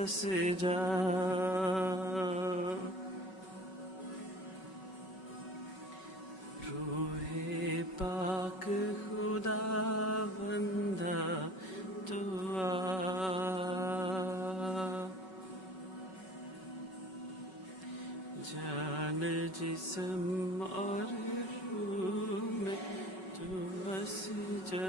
वापस जा। रूहे पाक खुदा बंदा तो आ, जान जिस्म और रूह में तू बस जा।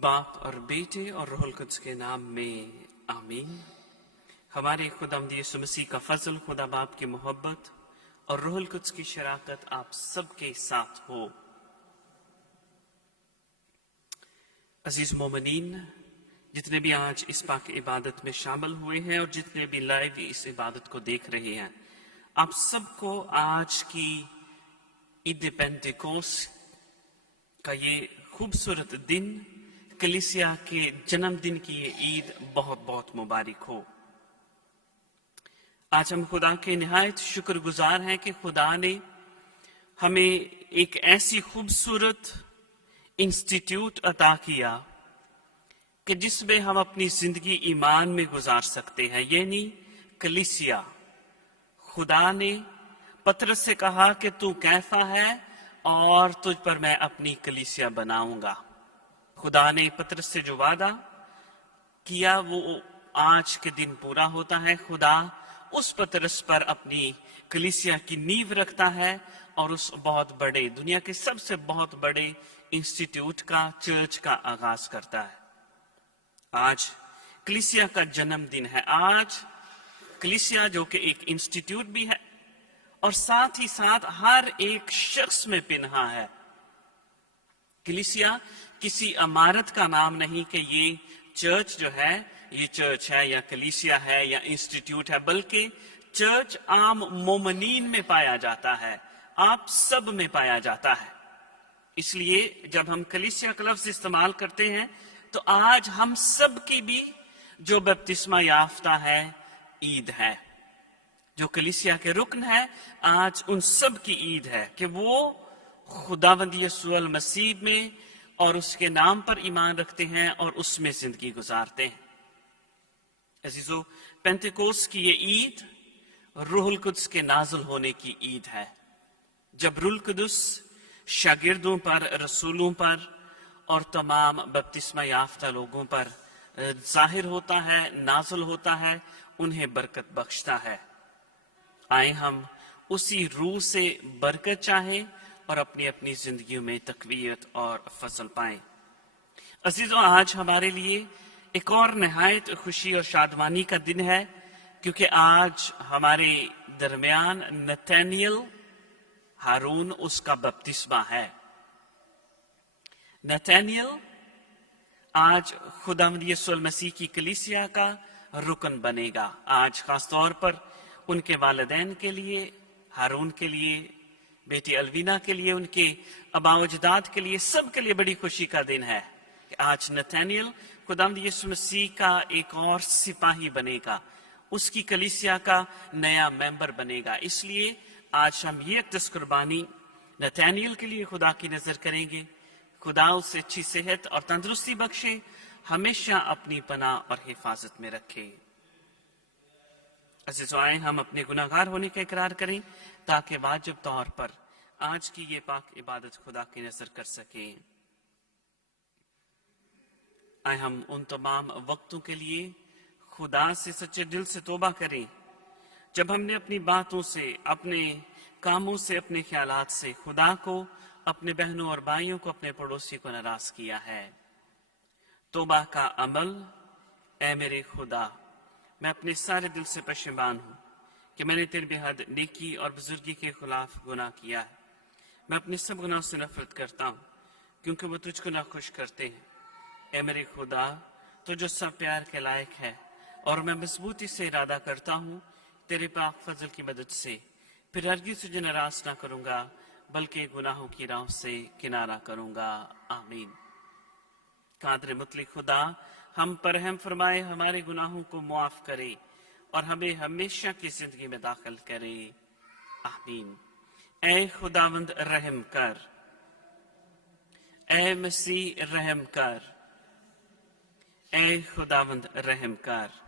बाप और बेटे और रूहुल कुद्स के नाम में आमीन। हमारे खुदावंद यीशु मसीह का फजल, खुदा बाप की मोहब्बत और रूहुल कुद्स की शराकत आप सबके साथ हो। अजीज मोमिनीन, जितने भी आज इस पाक इबादत में शामिल हुए हैं और जितने भी लाइव इस इबादत को देख रहे हैं, आप सबको आज की ईद पेंटेकोस्त का ये खूबसूरत दिन, कलीसिया के जन्मदिन की ये ईद बहुत बहुत मुबारक हो। आज हम खुदा के निहायत शुक्रगुजार हैं कि खुदा ने हमें एक ऐसी खूबसूरत इंस्टीट्यूट अता किया कि जिसमें हम अपनी जिंदगी ईमान में गुजार सकते हैं, यानी कलीसिया। खुदा ने पतरस से कहा कि तू कैफा है और तुझ पर मैं अपनी कलीसिया बनाऊंगा। खुदा ने पतरस से जो वादा किया वो आज के दिन पूरा होता है। खुदा उस पतरस पर अपनी कलीसिया की नींव रखता है और उस बहुत बड़े, दुनिया के सबसे बहुत बड़े इंस्टीट्यूट का, चर्च का आगाज करता है। आज कलीसिया का जन्मदिन है। आज कलीसिया जो कि एक इंस्टीट्यूट भी है और साथ ही साथ हर एक शख्स में पिन्हा है। कलीसिया किसी इमारत का नाम नहीं कि ये चर्च जो है ये चर्च है या कलीसिया है या इंस्टीट्यूट है, बल्कि चर्च आम मोमिनीन में पाया जाता है, आप सब में पाया जाता है। इसलिए जब हम कलीसिया का लफ्ज इस्तेमाल करते हैं तो आज हम सब की भी जो बपतिस्मा याफ्ता है ईद है, जो कलीसिया के रुकन है, आज उन सब की ईद है कि वो खुदावंद यीशु मसीह में और उसके नाम पर ईमान रखते हैं और उसमें जिंदगी गुजारते हैं। अजीजों, पेंटेकोस्त की ये ईद रूहुल कुद्स के नाज़िल होने की ईद है, जब रूहुल कुद्स शागिर्दों पर, रसूलों पर और तमाम बपतिस्मा याफ्ता लोगों पर जाहिर होता है, नाज़िल होता है, उन्हें बरकत बख्शता है। आए हम उसी रूह से बरकत चाहें और अपनी अपनी जिंदगियों में तकवीयत और फजल पाएं। अजीजों, आज हमारे लिए एक और नहायत खुशी और शादमानी का दिन है, क्योंकि आज हमारे दरमियान नतैनियल हारून उसका बपतिस्मा है। नतैनियल आज खुदावंद यीशु मसीह की कलीसिया का रुकन बनेगा। आज खास तौर पर उनके वालिदैन के लिए, हारून के लिए, बेटी अलवीना के लिए, उनके अबावजदाद के लिए, सब के लिए बड़ी खुशी का दिन है कि आज नतैनियल खुदावंद यीशु मसीह का एक और सिपाही बनेगा, उसकी कलीसिया का नया मेंबर बनेगा। इसलिए आज हम ये अक़दस कुर्बानी नतैनियल के लिए खुदा की नजर करेंगे। खुदा उसे अच्छी सेहत और तंदुरुस्ती बख्शे, हमेशा अपनी पनाह और हिफाजत में रखे। अज़ीज़ों, आए हम अपने गुनाहगार होने का इकरार करें ताकि वाजिब तौर पर आज की ये पाक इबादत खुदा की नजर कर सकें। आए हम उन तमाम वक्तों के लिए खुदा से सच्चे दिल से तौबा करें। जब हमने अपनी बातों से, अपने कामों से, अपने ख्यालात से खुदा को, अपने बहनों और भाइयों को, अपने पड़ोसी को नाराज किया है। तौबा का अमल। ऐ मेरे खुदा, मैं अपने सारे दिल से पशेमान हूँ कि मैंने तेरे बेहद नेकी और बुजुर्गी के खिलाफ गुनाह किया है। मैं अपने सब गुनाहों से नफरत करता हूँ क्योंकि वो तुझको नाखुश करते हैं। ऐ मेरे खुदा, तो जो सब प्यार के लायक है, और मैं मजबूती से इरादा करता हूँ तेरे पाक फजल की मदद से फिर हरगिज़ तुझे नाराज ना करूँगा, बल्कि गुनाहों की राह से किनारा करूँगा। आमीन। कादर मुतलक खुदा हम पर रहम फरमाए, हमारे गुनाहों को मुआफ करे और हमें हमेशा की जिंदगी में दाखिल करे। आमीन। ऐ खुदावंद रहम कर, ऐ मसीह रहम कर, ऐ खुदावंद रहम कर।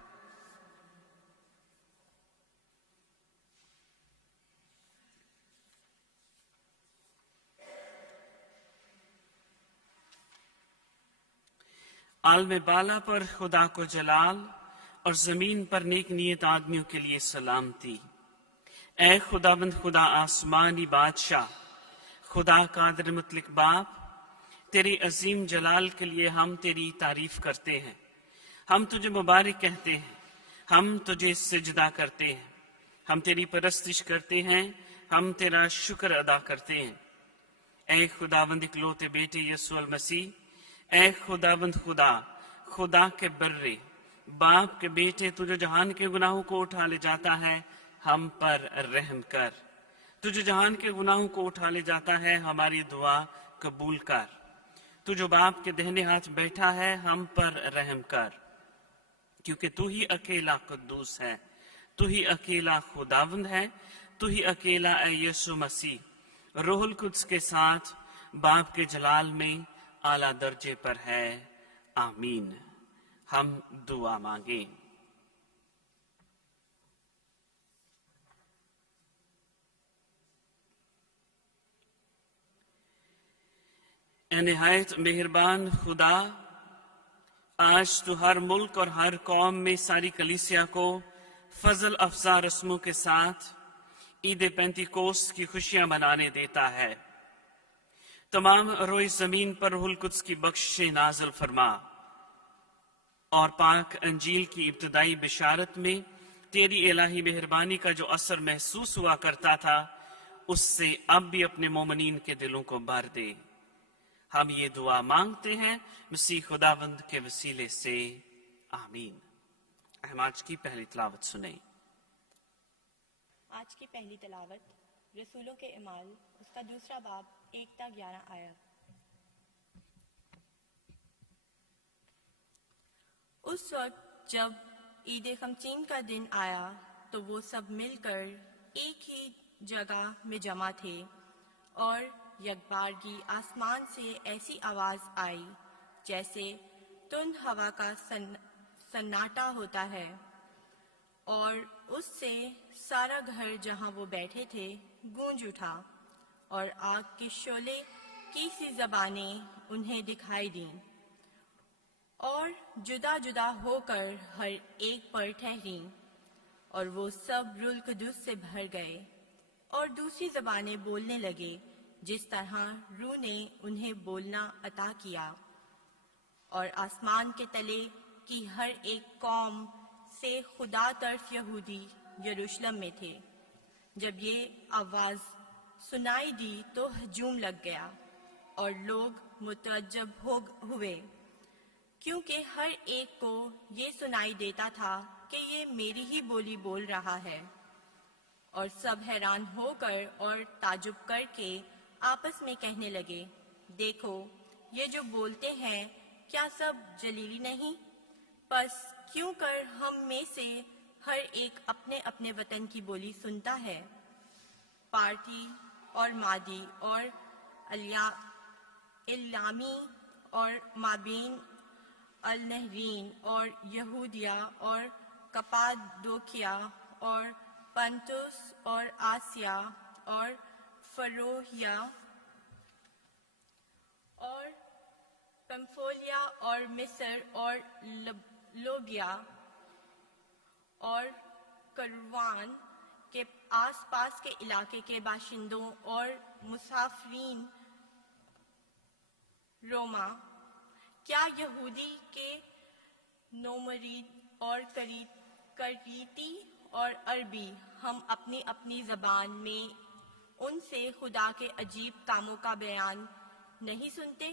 आलम बाला पर खुदा को जलाल और जमीन पर नेक नियत आदमियों के लिए सलामती। ऐ खुदाबंद खुदा आसमानी बादशाह, खुदा कादर मुतलक बाप, तेरे अजीम जलाल के लिए हम तेरी तारीफ करते हैं। हम तुझे मुबारक कहते हैं, हम तुझे सिजदा करते हैं, हम तेरी परस्तिश करते हैं, हम तेरा शुक्र अदा करते हैं। ऐ खुदाबंद इकलौते बेटे यीशु मसीह, ऐ खुदाबंद खुदा, खुदा के बर्रे, बाप के बेटे, तुझे जहान के गुनाहों को उठा ले जाता है, हम पर रहम कर। तुझे जहान के गुनाहों को उठा ले जाता है, हमारी दुआ कबूल कर। तू जो बाप के दाहिने हाथ बैठा है, हम पर रहम कर, क्योंकि तू ही अकेला कुद्दूस है, तू ही अकेला खुदावंद है, तू ही अकेला ऐ यीशु मसीह रूहुल कुद्स के साथ बाप के जलाल में आला दर्जे पर है। आमीन। हम दुआ मांगे। ऐ निहायत मेहरबान खुदा, आज तो हर मुल्क और हर कौम में सारी कलीसिया को फजल अफजा रस्मों के साथ ईद पेंतिकोस्त की खुशियां मनाने देता है। तमाम रोई जमीन पर रूहुल कुद्स की बख्शिश नाज़िल फरमा और पाक अंजील की इब्तदाई बिशारत में तेरी इलाही मेहरबानी का जो असर महसूस हुआ करता था, उससे अब भी अपने मोमिनीन के दिलों को भर दे। हम ये दुआ मांगते हैं मसीह खुदावंद के वसीले से। आमीन। हम आज की पहली तिलावत सुने। आज की पहली तिलावत रसूलों के इमाल, उसका दूसरा बाब 1-11 आयत। उस वक्त जब ईद खमसीन का दिन आया तो वो सब मिलकर एक ही जगह में जमा थे और यकबारगी आसमान से ऐसी आवाज आई जैसे तुंद हवा का सन्नाटा होता है, और उससे सारा घर जहां वो बैठे थे गूंज उठा, और आग के शोले की सी जबानें उन्हें दिखाई दीं और जुदा जुदा होकर हर एक पर ठहरी, और वो सब रूहुल कुद्दूस से भर गए और दूसरी जबानें बोलने लगे जिस तरह रूह ने उन्हें बोलना अता किया। और आसमान के तले की हर एक कौम से खुदा तरफ यहूदी यरूशलेम में थे। जब ये आवाज सुनाई दी तो हजूम लग गया और लोग मुतअज्जब हुए, क्योंकि हर एक को ये सुनाई देता था कि ये मेरी ही बोली बोल रहा है। और सब हैरान होकर और ताजुब करके आपस में कहने लगे, देखो ये जो बोलते हैं क्या सब जलीली नहीं? बस क्यों कर हम में से हर एक अपने अपने वतन की बोली सुनता है। पार्थी और मादी और इलामी और माबीन अल नहरीन और यहूदिया और कपादोकिया और पंतुस और आसिया और फरोहिया और पंफोलिया और मिस्र और लोबिया اور کروان کے آس پاس کے علاقے کے باشندوں اور مسافرین روما، کیا یہودی کے نومرید اور کریتی اور عربی ہم اپنی اپنی زبان میں ان سے خدا کے عجیب کاموں کا بیان نہیں سنتے؟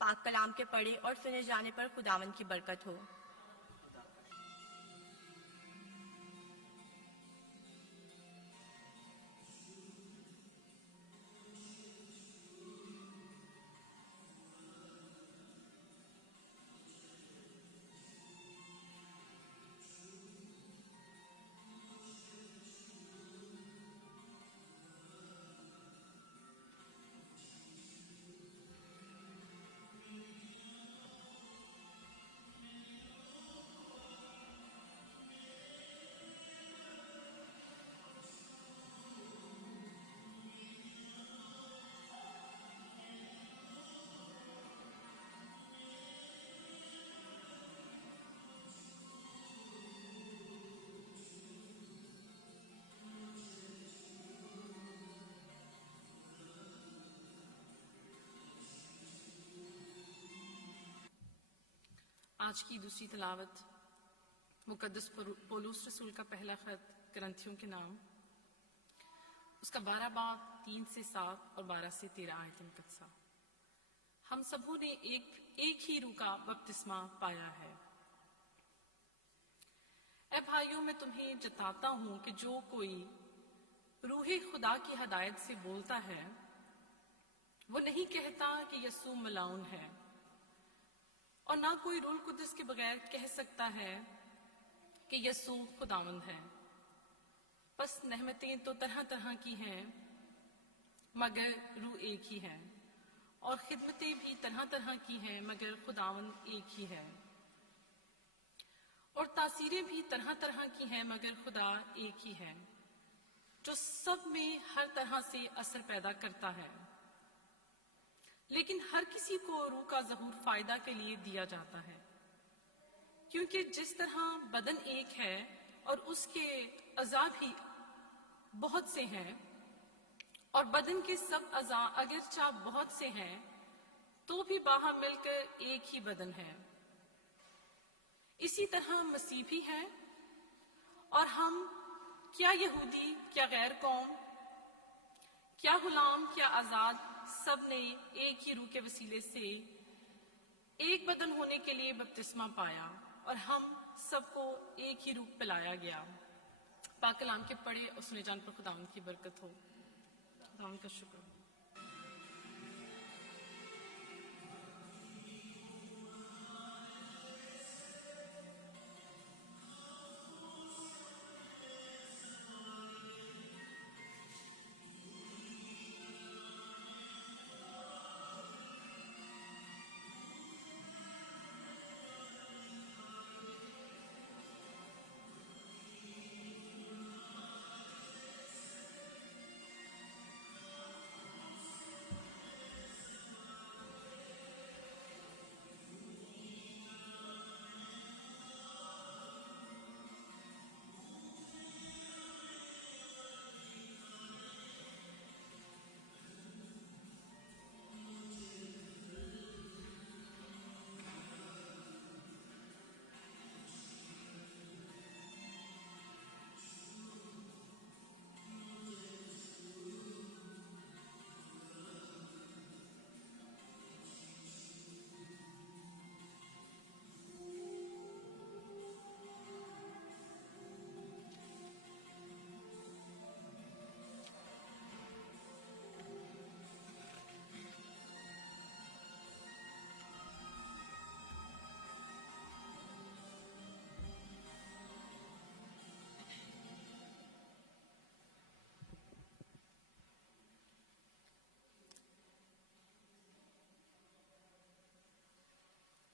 پاک کلام کے پڑھے اور سنے جانے پر خداوند کی برکت ہو۔ آج کی دوسری تلاوت مقدس پولس رسول کا پہلا خط کرنتھیوں کے نام، اس کا 12 باب 3 سے 7 اور 12 سے 13 آیت مقدسہ۔ ہم سبوں نے ایک ہی روح کا بپتسمہ پایا ہے۔ اے بھائیوں، میں تمہیں جتاتا ہوں کہ جو کوئی روح خدا کی ہدایت سے بولتا ہے وہ نہیں کہتا کہ یسوع ملعون ہے، اور نہ کوئی روح القدس کے بغیر کہہ سکتا ہے کہ یسوع خداوند ہے۔ پس نعمتیں تو طرح طرح کی ہیں مگر روح ایک ہی ہے، اور خدمتیں بھی طرح طرح کی ہیں مگر خداوند ایک ہی ہے، اور تاثیریں بھی طرح طرح کی ہیں مگر خدا ایک ہی ہے، جو سب میں ہر طرح سے اثر پیدا کرتا ہے۔ لیکن ہر کسی کو روح کا ظہور فائدہ کے لیے دیا جاتا ہے، کیونکہ جس طرح بدن ایک ہے اور اس کے اعضاء بھی بہت سے ہیں، اور بدن کے سب اعضاء اگرچہ بہت سے ہیں تو بھی باہم مل کر ایک ہی بدن ہے، اسی طرح مسیح بھی ہے، اور ہم کیا یہودی کیا غیر قوم، کیا غلام کیا آزاد، سب نے ایک ہی روح کے وسیلے سے ایک بدن ہونے کے لیے بپتسمہ پایا، اور ہم سب کو ایک ہی روح پلایا گیا۔ پاک کلام کے پڑھے اور سنے جان پر خداوند کی برکت ہو۔ خداوند کا شکر۔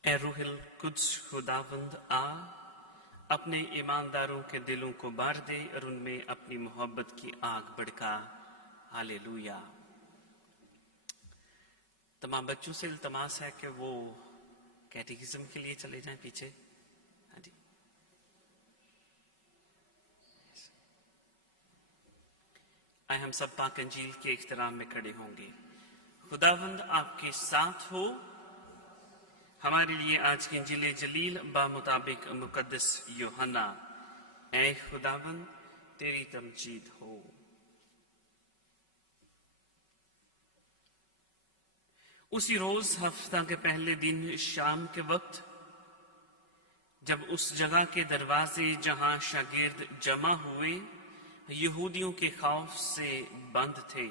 اے روح القدس خداوند آ، اپنے ایمانداروں کے دلوں کو بار دے اور ان میں اپنی محبت کی آگ بھڑکا۔ ہالےلویا۔ تمام بچوں سے التماس ہے کہ وہ کیٹیکزم کے لیے چلے جائیں پیچھے۔ ہاں جی۔ आए हम सब पाक अंजील के इख्तिराम में खड़े होंगे। खुदावंद आपके साथ हो। हमारे लिए आज की इंजील जलील बामुताबिक मुकद्दस यूहन्ना। ऐ खुदावंद तेरी तमजीद हो। उसी रोज हफ्ता के पहले दिन शाम के वक्त जब उस जगह के दरवाजे जहां शागिर्द जमा हुए यहूदियों के खौफ से बंद थे,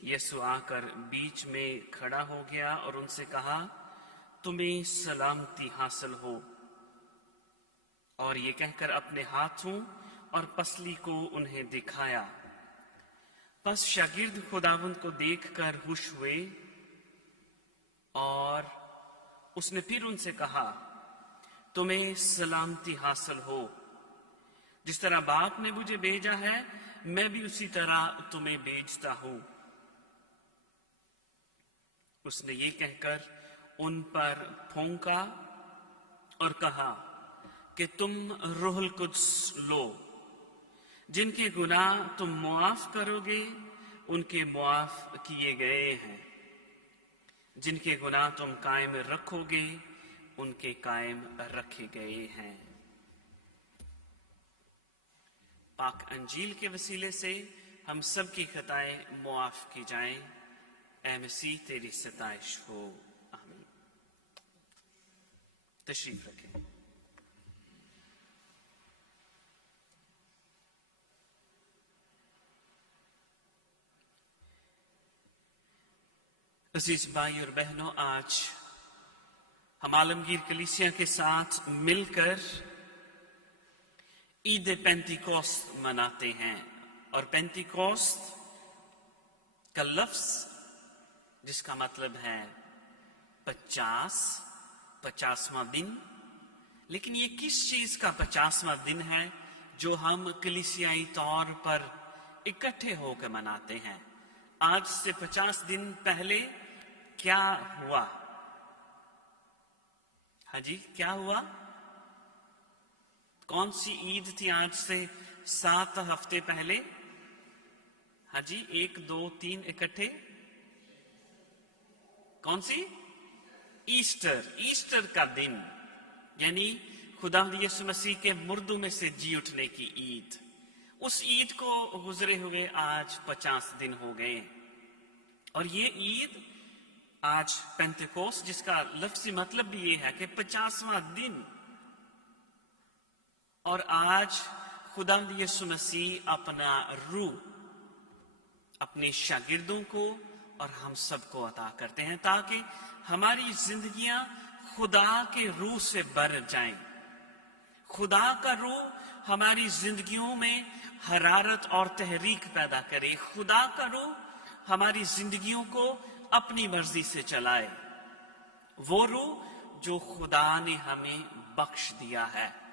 यीशु आकर बीच में खड़ा हो गया और उनसे कहा, तुम्हें सलामती हासिल हो। और ये कहकर अपने हाथों और पसली को उन्हें दिखाया। बस शागिर्द खुदावंद को देखकर खुश हुए और उसने फिर उनसे कहा, तुम्हें सलामती हासिल हो। जिस तरह बाप ने मुझे भेजा है, मैं भी उसी तरह तुम्हें भेजता हूं। उसने ये कहकर उन पर फूंका और कहा कि तुम रूहुल कुद्स लो। जिनके गुनाह तुम मुआफ करोगे उनके मुआफ किए गए हैं, जिनके गुनाह तुम कायम रखोगे उनके कायम रखे गए हैं। पाक अंजील के वसीले से हम सब की खताएं मुआफ की जाएं। ऐ मसीह तेरी सताइश हो। आमीन। तशरीफ रखें। अजीज भाई और बहनों, आज हम आलमगीर कलीसिया के साथ मिलकर ईद पेंतिकोस्त मनाते हैं। और पेंतिकोस्त का लफ्ज जिसका मतलब है 50वां दिन, लेकिन ये किस चीज का 50वां दिन है जो हम कलीसियाई तौर पर इकट्ठे होकर मनाते हैं? आज से 50 दिन पहले क्या हुआ? हाँ जी, क्या हुआ? कौन सी ईद थी आज से 7 हफ्ते पहले? हाँ जी, 1 2 3 इकट्ठे। कौन सी? ईस्टर। ईस्टर का दिन, यानी खुदावंद यीशु मसीह के मुर्दों में से जी उठने की ईद। उस ईद को गुजरे हुए आज 50 दिन हो गए। और ये ईद आज पेंतिकोस्त, जिसका लफ्ज़ी मतलब भी ये है कि 50वां दिन। और आज खुदावंद यीशु मसीह अपना रूह अपने शागिर्दों को और हम सबको अता करते हैं ताकि हमारी जिंदगियां खुदा के रूह से भर जाएं। खुदा का रूह हमारी जिंदगियों में हरारत और तहरीक पैदा करे। खुदा का रूह हमारी जिंदगियों को अपनी मर्जी से चलाए। वो रूह जो खुदा ने हमें बख्श दिया है,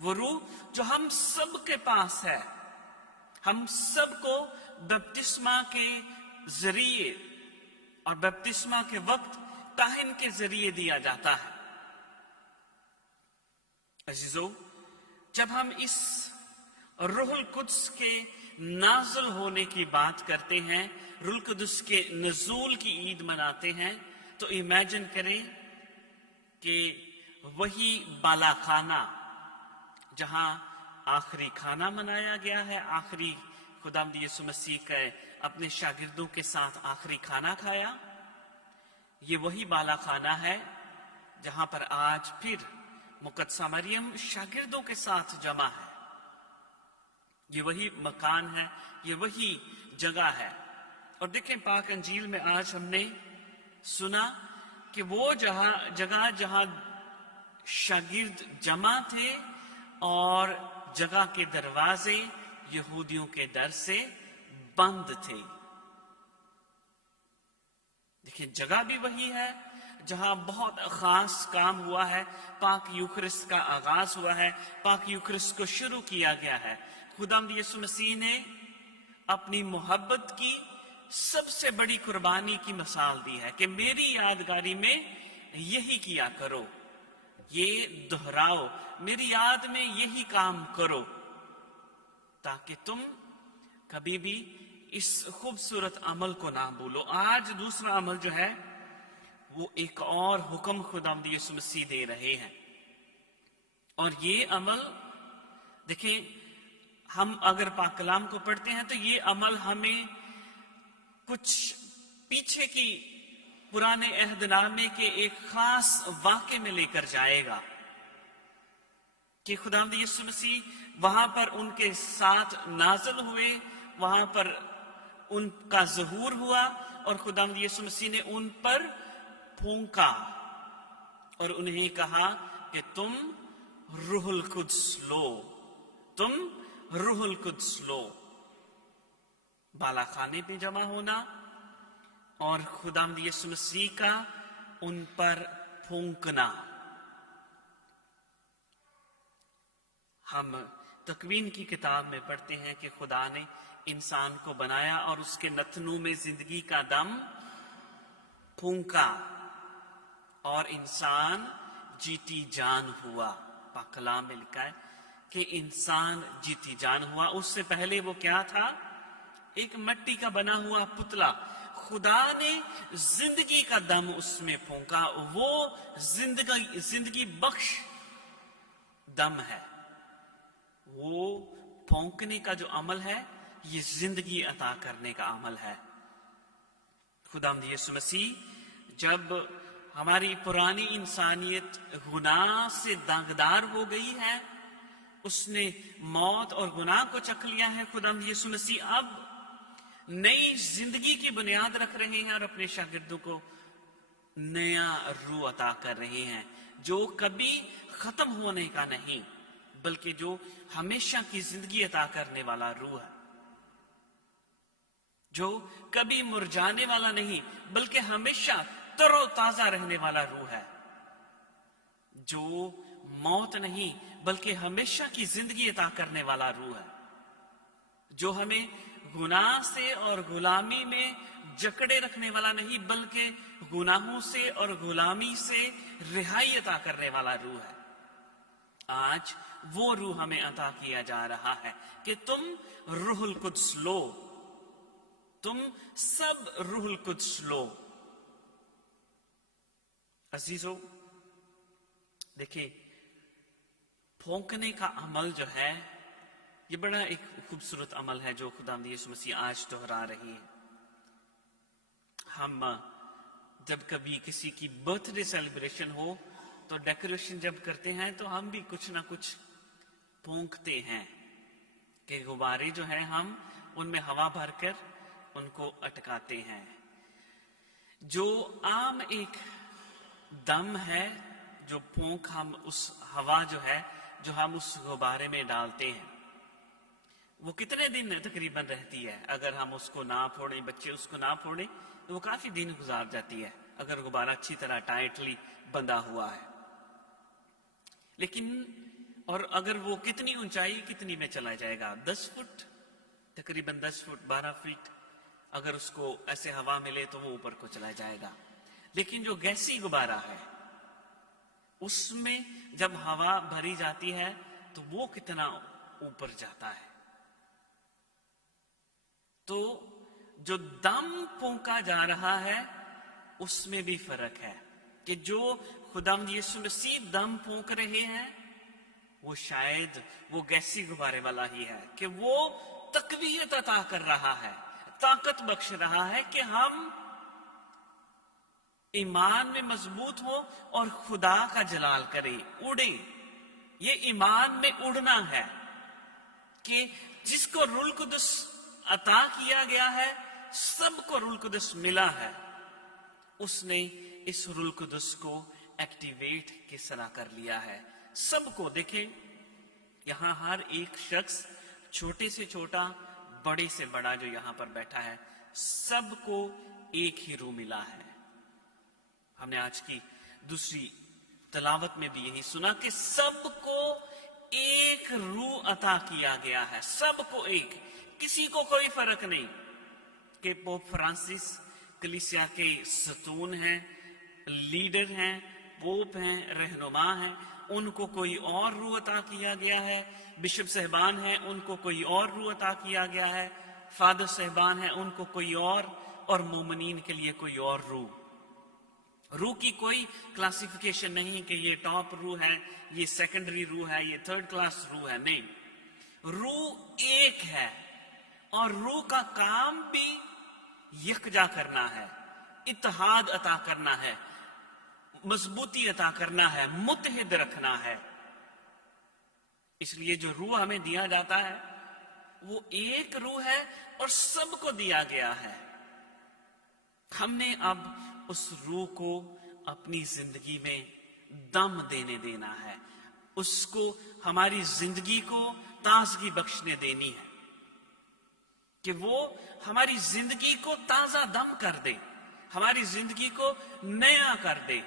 वो रूह जो हम सब के पास है। हम सबको बपतिस्मा के जरिए और बपतिस्मा के वक्त काहिन के जरिए दिया जाता है। अजीजों, जब हम इस रूहुल कुद्स के नाज़िल होने की बात करते हैं, रूहुल कुद्स के नज़ूल की ईद मनाते हैं, तो इमेजिन करें कि वही बालाखाना जहां आखिरी खाना मनाया गया है, आखिरी खुदावंद यीशु मसीह के अपने शागिर्दों के साथ आखिरी खाना खाया, ये वही बालाखाना है जहां पर आज फिर मुकद्दसा मरियम शागिर्दों के साथ जमा है। ये वही मकान है, ये वही जगह है। और देखें, पाक अंजील में आज हमने सुना कि वो जगह जहां शागिर्द जमा थे और जगह के दरवाजे यहूदियों के डर से बंद थे। देखिए, जगह भी वही है जहां बहुत खास काम हुआ है। पाक यूखरिस्त का आगाज हुआ है, पाक यूखरिस्त को शुरू किया गया है। खुदावंद यीशु मसीह ने अपनी मोहब्बत की सबसे बड़ी कुर्बानी की मिसाल दी है कि मेरी यादगारी में यही किया करो, ये दोहराओ, मेरी याद में यही काम करो, ताकि तुम कभी भी इस खूबसूरत अमल को ना भूलो। आज दूसरा अमल जो है वो एक और हुक्म खुदावंद यीशु मसीह दे रहे हैं, और ये अमल देखिए, हम अगर पाक कलाम को पढ़ते हैं तो ये अमल हमें कुछ पीछे की पुराने अहदनामे के एक खास वाक़े में लेकर जाएगा कि खुदावंद यीशु मसीह वहां पर उनके साथ नाज़िल हुए, वहां पर उनका ज़हूर हुआ और खुदावंद यीशु मसीह ने उन पर फूंका और उन्हें कहा कि तुम रूहुल कुद्स लो, तुम रूहुल कुद्स लो। बालाखाने पे जमा होना और खुदावंद यीशु मसीह का उन पर फूंकना। हम तकवीन की किताब में पढ़ते हैं कि खुदा ने इंसान को बनाया और उसके नथनों में जिंदगी का दम फूंका और इंसान जीती जान हुआ। पाक कलाम में लिखा है कि इंसान जीती जान हुआ। उससे पहले वो क्या था? एक मिट्टी का बना हुआ पुतला। खुदा ने जिंदगी का दम उसमें फूंका। वो जिंदगी बख्श दम है। वो फूंकने का जो अमल है ये जिंदगी अता करने का अमल है। खुदावंद यीशु मसीह जब हमारी पुरानी इंसानियत गुनाह से दागदार हो गई है, उसने मौत और गुनाह को चख लिया है, खुदावंद यीशु मसीह अब नई जिंदगी की बुनियाद रख रहे हैं और अपने शागिर्दों को नया रूह अता कर रहे हैं, जो कभी खत्म होने का नहीं बल्कि जो हमेशा की जिंदगी अता करने वाला रूह है, जो कभी मुरझाने वाला नहीं बल्कि हमेशा तरोताजा रहने वाला रूह है, जो मौत नहीं बल्कि हमेशा की जिंदगी अता करने वाला रूह है, जो हमें गुनाह से और गुलामी में जकड़े रखने वाला नहीं बल्कि गुनाहों से और गुलामी से रिहाई अता करने वाला रूह है। आज वो रूह हमें अता किया जा रहा है कि तुम रूहुल कुद्स लो, तुम सब रूहुल कुद्स लो। अजीजों, देखिए, फूंकने का अमल जो है ये बड़ा एक खूबसूरत अमल है जो खुदावंद यीशु मसीह आज दोहरा रही है। हम जब कभी किसी की बर्थडे सेलिब्रेशन हो तो डेकोरेशन जब करते हैं तो हम भी कुछ ना कुछ फूंकते हैं कि गुब्बारे जो हैं हम उनमें हवा भरकर उनको अटकाते हैं। जो आम एक दम है, जो फूंक हम उस हवा जो है जो हम उस गुब्बारे में डालते हैं, वो कितने दिन तकरीबन रहती है? अगर हम उसको ना फोड़ें, बच्चे उसको ना फोड़ें तो वो काफी दिन गुजार जाती है अगर गुब्बारा अच्छी तरह टाइटली बंधा हुआ है। लेकिन और अगर वो कितनी ऊंचाई कितनी में चला जाएगा, 10 फुट, तकरीबन 10 फुट 12 फीट, अगर उसको ऐसे हवा मिले तो वो ऊपर को चला जाएगा। लेकिन जो गैसी गुब्बारा है उसमें जब हवा भरी जाती है तो वो कितना ऊपर जाता है। तो जो दम फूंका जा रहा है उसमें भी फर्क है कि जो खुदावंद यीशु मसीह दम फूंक रहे हैं वो शायद वो गैसी गुब्बारे वाला ही है कि वो तकवीयत अता कर रहा है, ताकत बख्श रहा है कि हम ईमान में मजबूत हो और खुदा का जलाल करे, उड़े। ये ईमान में उड़ना है कि जिसको रूहुल कुद्स अता किया गया है, सबको रूहुल कुद्स मिला है, उसने इस रूहुल कुद्स को एक्टिवेट किस तरह कर लिया है। सबको देखें, यहां हर एक शख्स, छोटे से छोटा, बड़े से बड़ा जो यहां पर बैठा है, सबको एक ही रूह मिला है। हमने आज की दूसरी तलावत में भी यही सुना कि सबको एक रूह अता किया गया है, सबको एक, किसी को कोई फर्क नहीं कि पोप फ्रांसिस कलीसिया के सतून हैं, लीडर हैं, पोप हैं, रहनुमा हैं, उनको कोई और रूह अता किया गया है, बिशप साहबान हैं, उनको कोई और रूह अता किया गया है। फादर साहिबान हैं उनको कोई और मोमिनीन के लिए कोई और रूह की कोई क्लासिफिकेशन नहीं कि ये टॉप रूह है, ये सेकेंडरी रूह है, ये थर्ड क्लास रूह है। नहीं, रूह एक है और रूह का काम भी यकजा करना है, इत्तेहाद अता करना है, मजबूती अता करना है, मुत्तहिद रखना है। इसलिए जो रूह हमें दिया जाता है वो एक रूह है और सबको दिया गया है। हमने अब उस रूह को अपनी जिंदगी में दम देने देना है, उसको हमारी जिंदगी को ताजगी बख्शने देनी है कि वो हमारी जिंदगी को ताजा दम कर दे, हमारी जिंदगी को नया कर दे,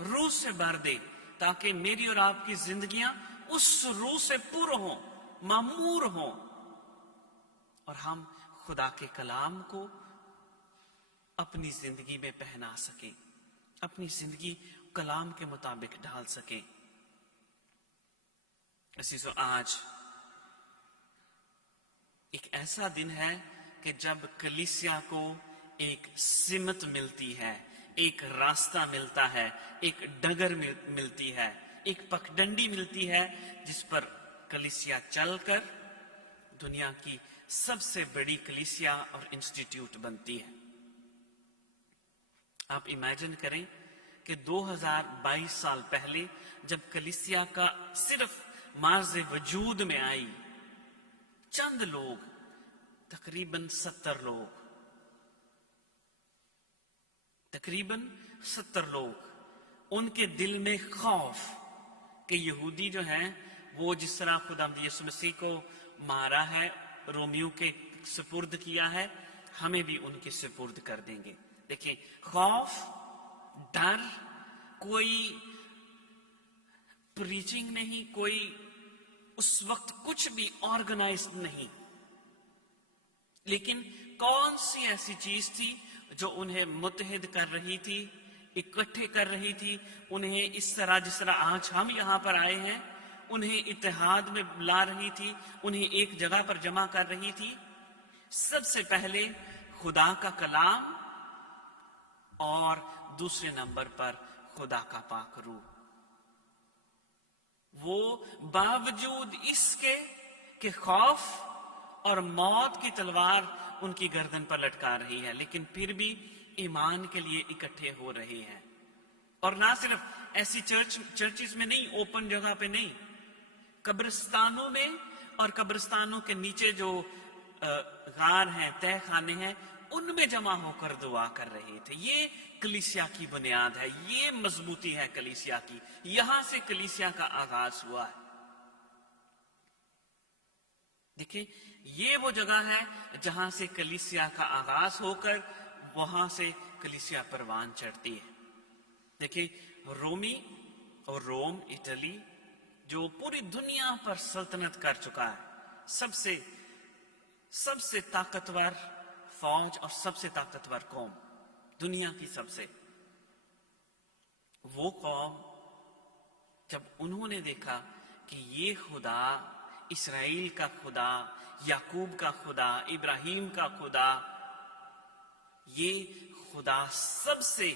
रूह से भर दे, ताकि मेरी और आपकी जिंदगियां उस रूह से पुर हों, मामूर हों और हम खुदा के कलाम को अपनी जिंदगी में पहना सके, अपनी जिंदगी कलाम के मुताबिक ढाल सके। असीसो, आज एक ऐसा दिन है कि जब कलीसिया को एक सिमत मिलती है, एक रास्ता मिलता है, एक डगर मिलती है, एक पगडंडी मिलती है जिस पर कलीसिया चलकर दुनिया की सबसे बड़ी कलीसिया और इंस्टीट्यूट बनती है। आप इमेजिन करें कि 2022 साल पहले जब कलीसिया का सिर्फ मार्ज़ वजूद में आई, चंद लोग, तकरीबन 70 लोग, उनके दिल में खौफ कि यहूदी जो हैं वो जिस तरह खुदावंद यीशु मसीह को मारा है, रोमियो के सुपुर्द किया है, हमें भी उनके सुपुर्द कर देंगे। देखिए, खौफ, डर, कोई प्रीचिंग नहीं, कोई उस वक्त कुछ भी ऑर्गेनाइज्ड नहीं, लेकिन कौन सी ऐसी चीज थी जो उन्हें मुत्तहिद कर रही थी, इकट्ठे कर रही थी, उन्हें इस तरह जिस तरह आज हम यहां पर आए हैं उन्हें इत्तेहाद में ला रही थी, उन्हें एक जगह पर जमा कर रही थी। सबसे पहले खुदा का कलाम और दूसरे नंबर पर खुदा का पाक रूह। वो बावजूद इसके कि खौफ और मौत की तलवार उनकी गर्दन पर लटका रही है, लेकिन फिर भी ईमान के लिए इकट्ठे हो रहे हैं। और ना सिर्फ ऐसी चर्चिस में नहीं, ओपन जगह पे नहीं, कब्रिस्तानों में और कब्रिस्तानों के नीचे जो गार हैं, तह खाने हैं, उनमें जमा होकर दुआ कर रहे थे। ये कलीसिया की बुनियाद है, ये मजबूती है कलीसिया की, यहां से कलीसिया का आगाज हुआ है। देखिए, ये वो जगह है जहां से कलीसिया का आगाज होकर वहां से कलीसिया परवान चढ़ती है। देखिए, रोमी और रोम, इटली, जो पूरी दुनिया पर सल्तनत कर चुका है, सबसे ताकतवर फौज और सबसे ताकतवर कौम, दुनिया की सबसे, वो कौम जब उन्होंने देखा कि ये खुदा, इस्राएल का खुदा, याकूब का खुदा, इब्राहिम का खुदा, ये खुदा सबसे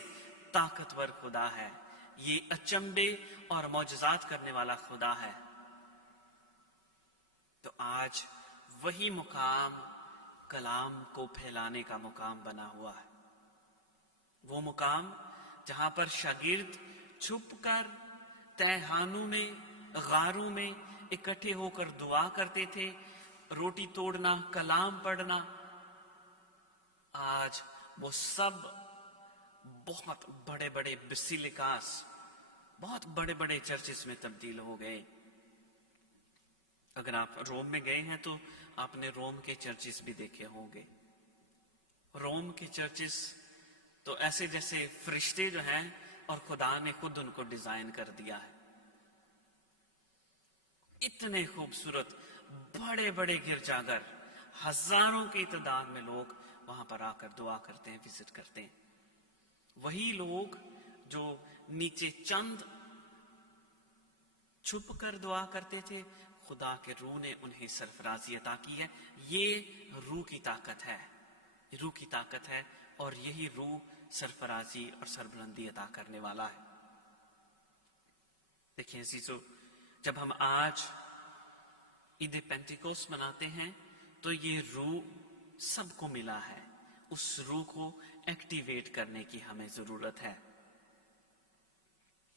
ताकतवर खुदा है, ये अचंबे और मौजज़ात करने वाला खुदा है, तो आज वही मुकाम कलाम को फैलाने का मुकाम बना हुआ है। वो मुकाम जहां पर शागिर्द छुपकर तहखानों में, गारों में इकट्ठे होकर दुआ करते थे, रोटी तोड़ना, कलाम पढ़ना, आज वो सब बहुत बड़े बड़े बेसिलिकास, बहुत बड़े बड़े चर्चेस में तब्दील हो गए। अगर आप रोम में गए हैं तो आपने रोम के चर्चेस भी देखे होंगे। रोम के चर्चेस तो ऐसे जैसे फरिश्ते जो हैं और खुदा ने खुद उनको डिजाइन कर दिया है। इतने खूबसूरत बड़े बड़े गिरजाघर, हजारों की तादाद में लोग वहां पर आकर दुआ करते हैं, विजिट करते हैं। वही लोग जो नीचे चंद छुप कर दुआ करते थे, خدا کے روح نے انہیں سرفرازی عطا کی ہے. یہ روح کی طاقت ہے, روح کی طاقت ہے, اور یہی روح سرفرازی اور سربلندی عطا کرنے والا ہے. دیکھیں عزیزو, جب ہم آج عید پینٹیکوس مناتے ہیں تو یہ روح سب کو ملا ہے. اس روح کو ایکٹیویٹ کرنے کی ہمیں ضرورت ہے.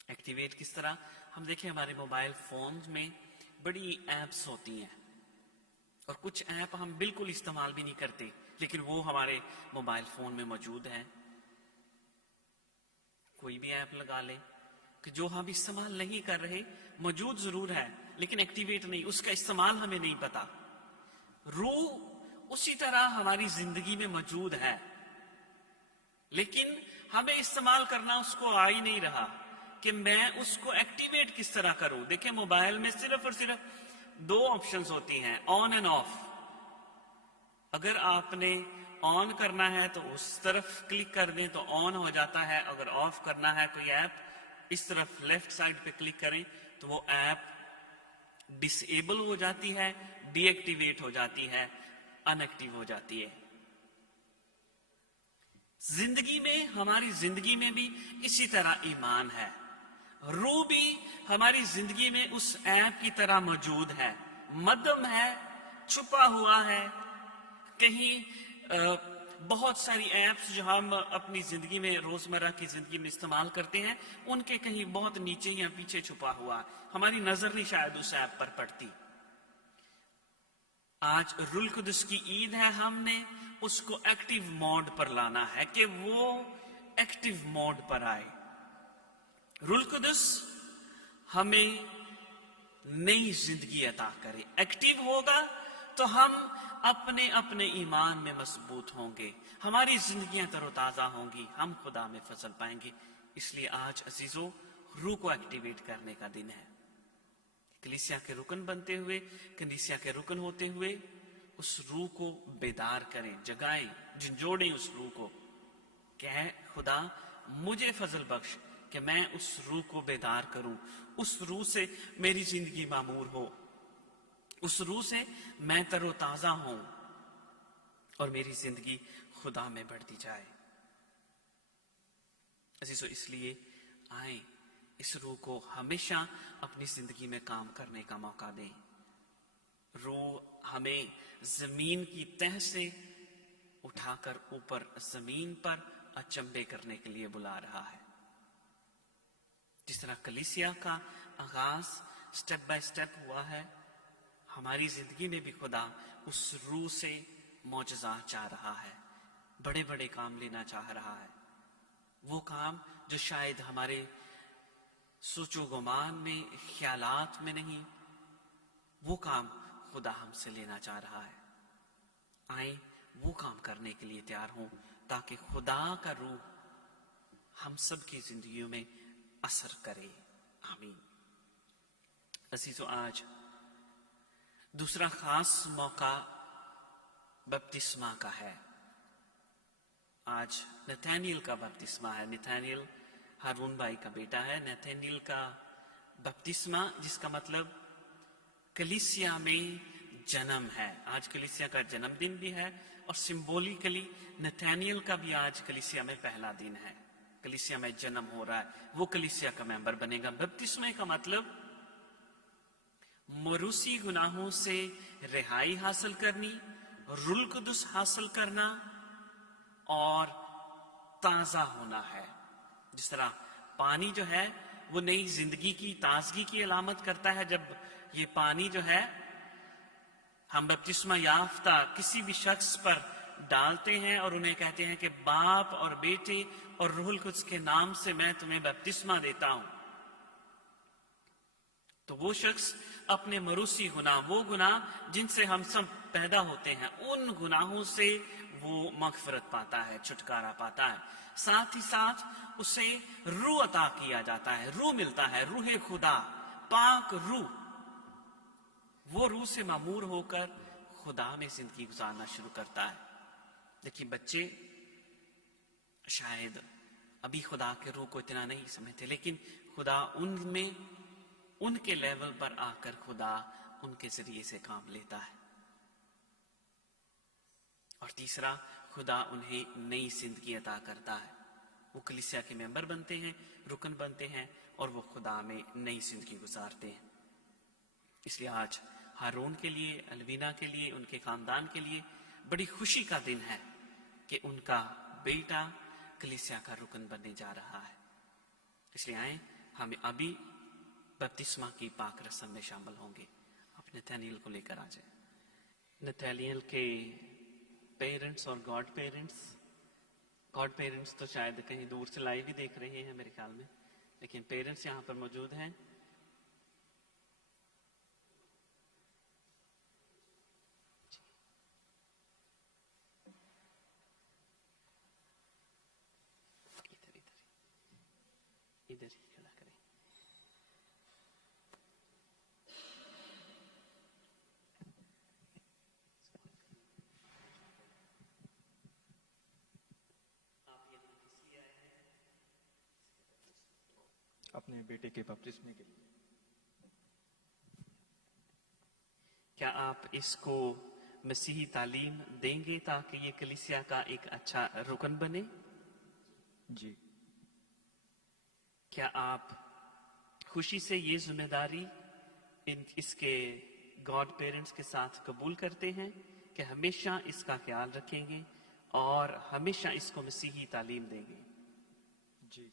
ایکٹیویٹ کس طرح؟ ہم دیکھیں ہمارے موبائل فونز میں بڑی ایپس ہوتی ہیں, اور کچھ ایپ ہم بالکل استعمال بھی نہیں کرتے, لیکن وہ ہمارے موبائل فون میں موجود ہیں. کوئی بھی ایپ لگا لیں کہ جو ہم استعمال نہیں کر رہے, موجود ضرور ہے لیکن ایکٹیویٹ نہیں, اس کا استعمال ہمیں نہیں پتا. روح اسی طرح ہماری زندگی میں موجود ہے, لیکن ہمیں استعمال کرنا اس کو آ ہی نہیں رہا کہ میں اس کو ایکٹیویٹ کس طرح کروں. دیکھیں موبائل میں صرف اور صرف 2 آپشنز ہوتی ہیں, آن اینڈ آف. اگر آپ نے آن کرنا ہے تو اس طرف کلک کر دیں تو آن ہو جاتا ہے. اگر آف کرنا ہے کوئی ایپ, اس طرف لیفٹ سائڈ پہ کلک کریں تو وہ ایپ ڈس ایبل ہو جاتی ہے, ڈی ایکٹیویٹ ہو جاتی ہے, ان ایکٹیو ہو جاتی ہے. زندگی میں, ہماری زندگی میں بھی اسی طرح ایمان ہے. روح بھی ہماری زندگی میں اس ایپ کی طرح موجود ہے, مدم ہے, چھپا ہوا ہے. کہیں بہت ساری ایپس جو ہم اپنی زندگی میں, روزمرہ کی زندگی میں استعمال کرتے ہیں, ان کے کہیں بہت نیچے یا پیچھے چھپا ہوا, ہماری نظر نہیں شاید اس ایپ پر پڑتی. آج روح القدس کی عید ہے, ہم نے اس کو ایکٹیو موڈ پر لانا ہے کہ وہ ایکٹیو موڈ پر آئے. روح القدس ہمیں نئی زندگی عطا کرے. ایکٹیو ہوگا تو ہم اپنے اپنے ایمان میں مضبوط ہوں گے, ہماری زندگیاں تر و تازہ ہوں گی, ہم خدا میں فضل پائیں گے. اس لیے آج عزیزو روح کو ایکٹیویٹ کرنے کا دن ہے. کلیسیا کے رکن بنتے ہوئے, کلیسیا کے رکن ہوتے ہوئے اس روح کو بیدار کریں, جگائیں, جھنجھوڑیں اس روح کو کہ اے خدا مجھے فضل بخش کہ میں اس روح کو بیدار کروں, اس روح سے میری زندگی معمور ہو, اس روح سے میں تر و تازہ ہوں اور میری زندگی خدا میں بڑھتی جائے. عزیزو اس لیے آئیں اس روح کو ہمیشہ اپنی زندگی میں کام کرنے کا موقع دیں. روح ہمیں زمین کی تہ سے اٹھا کر اوپر زمین پر اچنبے کرنے کے لیے بلا رہا ہے. جس طرح کلیسیا کا آغاز سٹیپ بائی سٹیپ ہوا ہے, ہماری زندگی میں بھی خدا اس روح سے معجزات چاہ رہا ہے, بڑے بڑے کام لینا چاہ رہا ہے. وہ کام جو شاید ہمارے سوچ و گمان میں, خیالات میں نہیں, وہ کام خدا ہم سے لینا چاہ رہا ہے. آئیں وہ کام کرنے کے لیے تیار ہوں تاکہ خدا کا روح ہم سب کی زندگیوں میں اثر کرے. آمین. عزیزو آج دوسرا خاص موقع بپتسمہ کا ہے. آج نتھانیل کا بپتسمہ ہے. نتھانیل ہارون بھائی کا بیٹا ہے. نتھانیل کا بپتسمہ جس کا مطلب کلیسیا میں جنم ہے. آج کلیسیا کا جنم دن بھی ہے اور سمبولیکلی نتھانیل کا بھی آج کلیسیا میں پہلا دن ہے. کلیسیا میں جنم ہو رہا ہے, وہ کلیسیا کا ممبر بنے گا. بپتسمے کا مطلب موروثی گناہوں سے رہائی حاصل کرنی, روح القدس حاصل کرنا اور تازہ ہونا ہے. جس طرح پانی جو ہے وہ نئی زندگی کی تازگی کی علامت کرتا ہے. جب یہ پانی جو ہے ہم بپتسمہ یافتہ کسی بھی شخص پر ڈالتے ہیں اور انہیں کہتے ہیں کہ باپ اور بیٹے اور روح القدس کے نام سے میں تمہیں بپتسمہ دیتا ہوں, تو وہ شخص اپنے موروثی گناہ, وہ گناہ جن سے ہم سب پیدا ہوتے ہیں, ان گناہوں سے وہ مغفرت پاتا ہے, چھٹکارا پاتا ہے. ساتھ ہی ساتھ اسے روح عطا کیا جاتا ہے, روح ملتا ہے, روح خدا, پاک روح. وہ روح سے معمور ہو کر خدا میں زندگی گزارنا شروع کرتا ہے. دیکھیے بچے شاید ابھی خدا کے روح کو اتنا نہیں سمجھتے, لیکن خدا ان میں, ان کے لیول پر آ کر خدا ان کے ذریعے سے کام لیتا ہے. اور تیسرا، خدا انہیں نئی زندگی عطا کرتا ہے. وہ کلیسیا کے ممبر بنتے ہیں، رکن بنتے ہیں، اور وہ خدا میں نئی زندگی گزارتے ہیں. اس لیے آج ہارون کے لیے، الوینا کے لیے، ان کے خاندان کے لیے بڑی خوشی کا دن ہے کہ ان کا بیٹا کلیسیا کا رکن بننے جا رہا ہے. اس لیے آئیں ہم ابھی بپتسمہ کی پاک رسم میں شامل ہوں گے. آپ نتھانیل کو لے کر آ جائیں. نتھانیل کے پیرنٹس اور گاڈ پیرنٹس تو شاید کہیں دور سے لائیو ہی دیکھ رہے ہیں میرے خیال میں، لیکن پیرنٹس یہاں پر موجود ہیں. ادھر ہی کھڑا کریں. اپنے بیٹے کے بپتسمے کے لیے. کیا آپ اس کو مسیحی تعلیم دیں گے تاکہ یہ کلیسیا کا ایک اچھا رکن بنے؟ جی. کیا آپ خوشی سے یہ ذمہ داری اس کے گاڈ پیرنٹس کے ساتھ قبول کرتے ہیں کہ ہمیشہ اس کا خیال رکھیں گے اور ہمیشہ اس کو مسیحی تعلیم دیں گے؟ جی.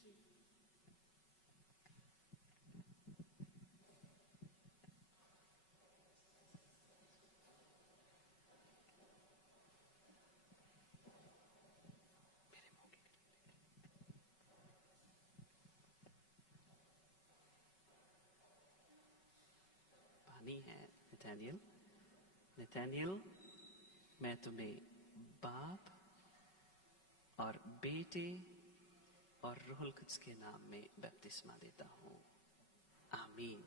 پانی ہے نتھانیل، میں تمہیں باپ اور بیٹے اور روح القدس کے نام میں بپتسمہ دیتا ہوں. آمین.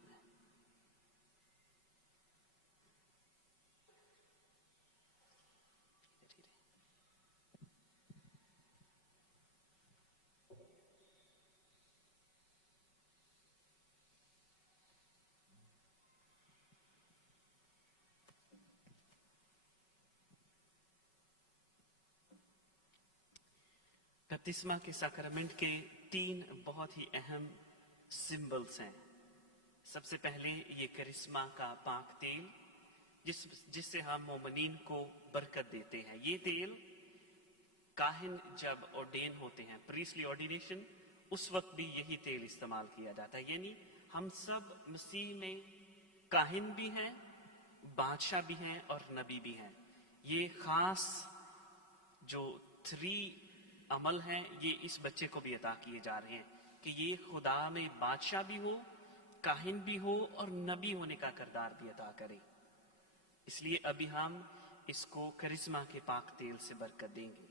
بپتسمہ کے سیکرمنٹ کے 3 بہت ہی اہم سمبلز ہیں. سب سے پہلے یہ کرسمہ کا پاک تیل جس سے ہم مومنین کو برکت دیتے ہیں. یہ تیل کاہن جب آرڈین ہوتے ہیں، پریسلی آرڈینیشن، اس وقت بھی یہی تیل استعمال کیا جاتا ہے. یعنی ہم سب مسیح میں کاہن بھی ہیں، بادشاہ بھی ہیں اور نبی بھی ہیں. یہ خاص جو 3 عمل ہیں یہ اس بچے کو بھی عطا کیے جا رہے ہیں کہ یہ خدا میں بادشاہ بھی ہو، کاہن بھی ہو اور نبی ہونے کا کردار بھی عطا کرے. اس لیے ابھی ہم اس کو کرسمہ کے پاک تیل سے برکت دیں گے.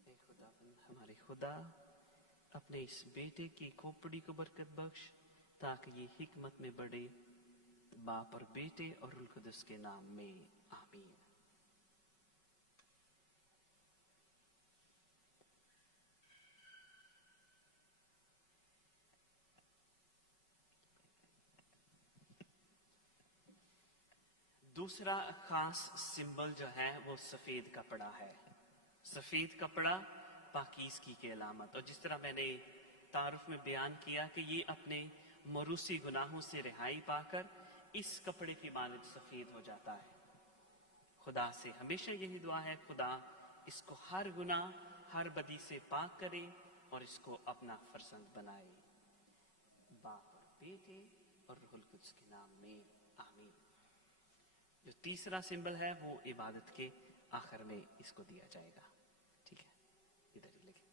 اے خداوند ہمارے خدا، اپنے اس بیٹے کی کھوپڑی کو برکت بخش تاکہ یہ حکمت میں بڑھے، باپ اور بیٹے اور روح القدس کے نام میں. آمین. دوسرا خاص سمبل جو ہے وہ سفید کپڑا ہے. سفید کپڑا پاکیزگی کی علامت، اور جس طرح میں نے تعارف میں بیان کیا کہ یہ اپنے موروثی گناہوں سے رہائی پا کر اس کپڑے کی مانند سفید ہو جاتا ہے. خدا سے ہمیشہ یہی دعا ہے، خدا اس کو ہر گناہ، ہر بدی سے پاک کرے اور اس کو اپنا فرزند بنائے. باپ اور بیٹے اور روح القدس کے نام میں. آمین. جو تیسرا سمبل ہے وہ عبادت کے آخر میں اس کو دیا جائے گا. ٹھیک ہے، ادھر ہی لکھیں.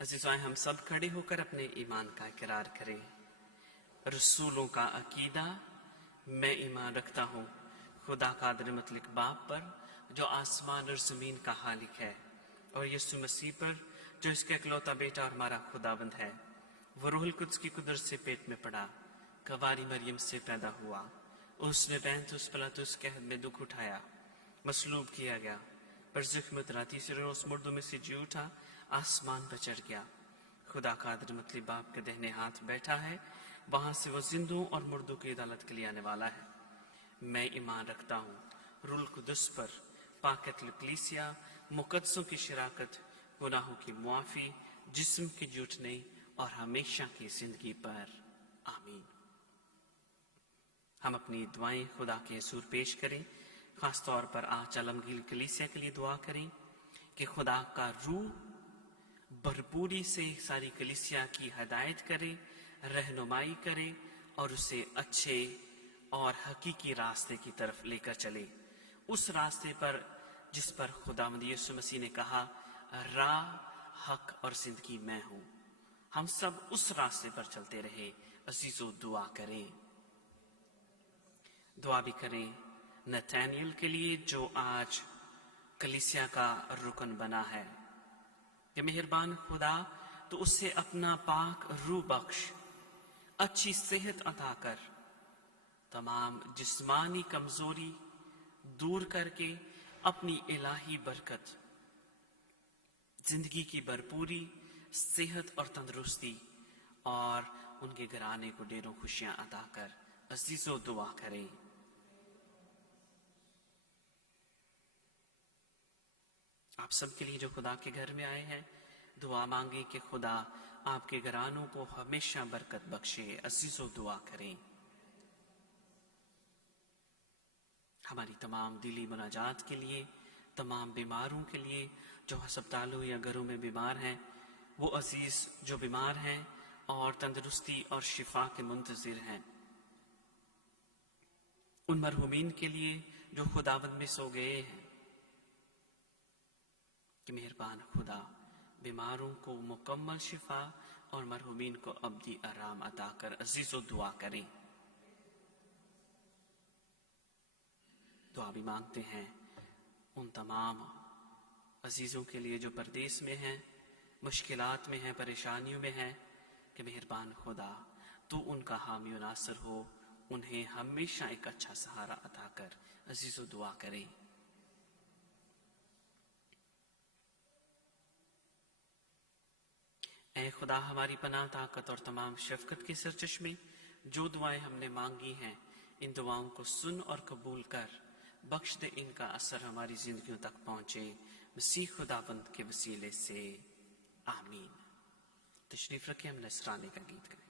عزیزائیں، ہم سب کھڑے ہو کر اپنے ایمان کا اقرار کریں. رسولوں کا عقیدہ. میں ایمان رکھتا ہوں خدا قادر مطلق باپ پر، जो आसमान और ज़मीन का खालिक है, और यीशु मसीह पर जो इसका इकलौता बेटा और हमारा खुदाबंद है। वो रूहुल कुद्स की कुदरत से पेट में पड़ा, कवारी मरियम से पैदा हुआ, उसने पैंतुस पिलातुस के हद में दुख उठाया, मसलूब किया गया, पर ज़ख्म उतराती से उस मुर्दों में से जी उठा, आसमान पर चढ़ गया, खुदा का आदर मतलब बाप के दाहिने हाथ बैठा है, वहां से वो जिंदों और मुर्दों की अदालत के लिए आने वाला है। मैं ईमान रखता हूँ रूहुल कुद्स पर, पाकतल कलीसिया, मुकद्दसों की शराकत, गुनाहों की मुआफ़ी, जिस्म के जुटने और हमेशा की जिंदगी पर। आमीन। हम अपनी दुआएं खुदा के हुज़ूर पेश करें। खास तौर पर आज आलमगीर कलीसिया के लिए दुआ करें कि खुदा का रूह भरपूरी से सारी कलीसिया की हिदायत करे, रहनुमाई करे और उसे अच्छे और हकीकी रास्ते की तरफ लेकर चले, उस रास्ते पर जिस पर खुदावंद यीशु मसीह ने कहा, राह, हक और जिंदगी मैं हूं। हम सब उस रास्ते पर चलते रहे। अजीजों, दुआ करें। दुआ भी करें नथानियल के लिए जो आज कलीसिया का रुकन बना है, कि मेहरबान खुदा तो उससे अपना पाक रूह बख्श, अच्छी सेहत अता कर, तमाम जिस्मानी कमजोरी दूर करके अपनी इलाही बरकत, जिंदगी की भरपूरी, सेहत और तंदुरुस्ती और उनके घराने को ढेरों खुशियां अता कर। अजीजों, दुआ करें। आप सबके लिए जो खुदा के घर में आए हैं, दुआ मांगे कि खुदा आपके घरानों को हमेशा बरकत बख्शे। अजीजों, दुआ करें। हमारी तमाम दिली मुनाजात के लिए, तमाम बीमारों के लिए जो अस्पतालों या घरों में बीमार हैं, वो अजीज जो बीमार हैं और तंदुरुस्ती और शिफा के मुंतजिर हैं, उन मरहूमीन के लिए जो खुदावंद में सो गए हैं, कि मेहरबान खुदा बीमारों को मुकम्मल शिफा और मरहूमीन को अब्दी आराम अता कर। अजीजों, दुआ करें। दुआ भी मांगते हैं उन तमाम अजीजों के लिए जो परदेस में हैं, मुश्किलात में हैं, परेशानियों में हैं, कि मेहरबान खुदा तू उनका हामी और नासर हो, उन्हें हमेशा एक अच्छा सहारा अता कर। अजीजों, दुआ करें। ऐ खुदा हमारी पनाह, ताकत और तमाम शफकत के सरचश्मे, जो दुआएं हमने मांगी हैं, इन दुआओं को सुन और कबूल कर, बख्श दे, इनका असर हमारी जिंदगियों तक पहुंचे, मसीह खुदाबंद के वसीले से। आमीन। तशरीफ रखें, हम नसराने का गीत करें।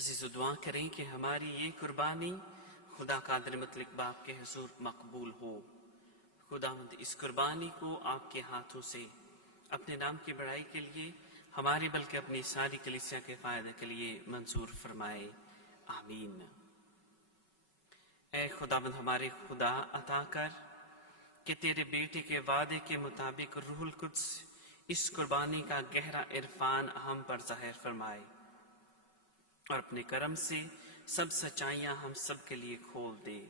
अजीज़ दुआ करें कि हमारी ये कुर्बानी खुदा कादिर मुतलक बाप के हुजूर मकबूल हो। खुदावंद इस कुर्बानी को आपके हाथों से अपने नाम की बड़ाई के लिए हमारे बल्कि अपनी सारी कलीसिया के फायदे के लिए मंजूर फरमाए, आमीन। ऐ खुदावंद हमारे खुदा, अता कर कि तेरे बेटे के वादे के मुताबिक रूहुल कुद्स इस कुर्बानी का गहरा इरफान हम पर ज़ाहिर फरमाए और अपने करम से सब सच्चाइयां हम सब के लिए खोल दे।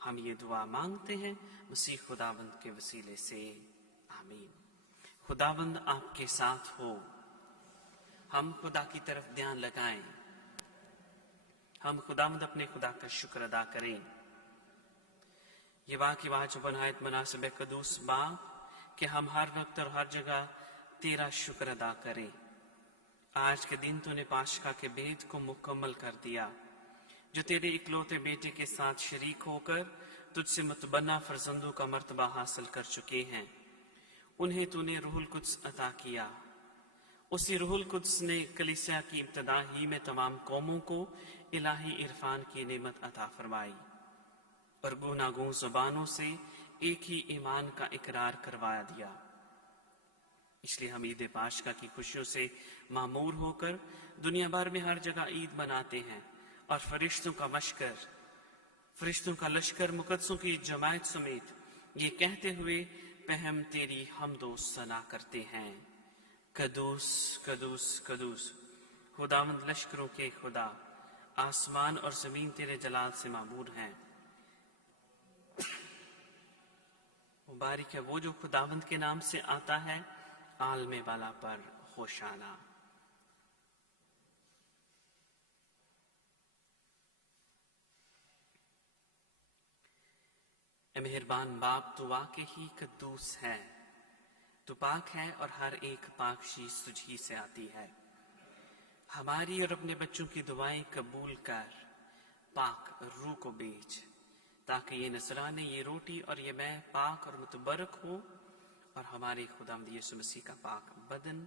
हम ये दुआ मांगते हैं मसीह खुदावंद के वसीले से, आमीन। खुदावंद आपके साथ हो। हम खुदा की तरफ ध्यान लगाएं। हम खुदावंद अपने खुदा का शुक्र अदा करें। ये वाक़ई वाजिब बनायत मुनासिब कदूस बाप कि हम हर वक्त और हर जगह तेरा शुक्र अदा करें। आज के दिन तूने पाशका के भेद को मुकम्मल कर दिया, जो तेरे इकलौते बेटे के साथ शरीक होकर तुझसे मुतबन्ना फर्जंदों का मर्तबा हासिल कर चुके हैं। उन्हें तूने रूहुल कुद्स अता किया। उसी रूहुल कुद्स ने कलीसिया की इब्तिदा ही में तमाम कौमों को इलाही इरफान की नेमत अता फरमाई और गुनागूं ज़ुबानों से एक ही ईमान का इकरार करवा दिया। इसलिए हम ईद पाशका की खुशियों से मामूर होकर दुनिया भर में हर जगह ईद मनाते हैं और फरिश्तों का लश्कर मुकद्दसों की जमायत समेत ये कहते हुए पहम तेरी हमदो सना करते हैं, कदूस कदूस कदूस खुदावंद लश्करों के खुदा, आसमान और जमीन तेरे जलाल से मामूर हैं। मुबारक है वो जो खुदावंद के नाम से आता है, आलमे वाला पर होशाना। ए मेहरबान बाप, तू वाकई ही कद्दूस है। तू पाक है और हर एक पाक शीश तुझी से आती है। हमारी और अपने बच्चों की दुआएं कबूल कर, पाक रूह को भेज, ताकि ये नसराने, ये रोटी और ये मैं पाक और मुतबरक हो और हमारे खुदावंद यीशु मसीह का पाक बदन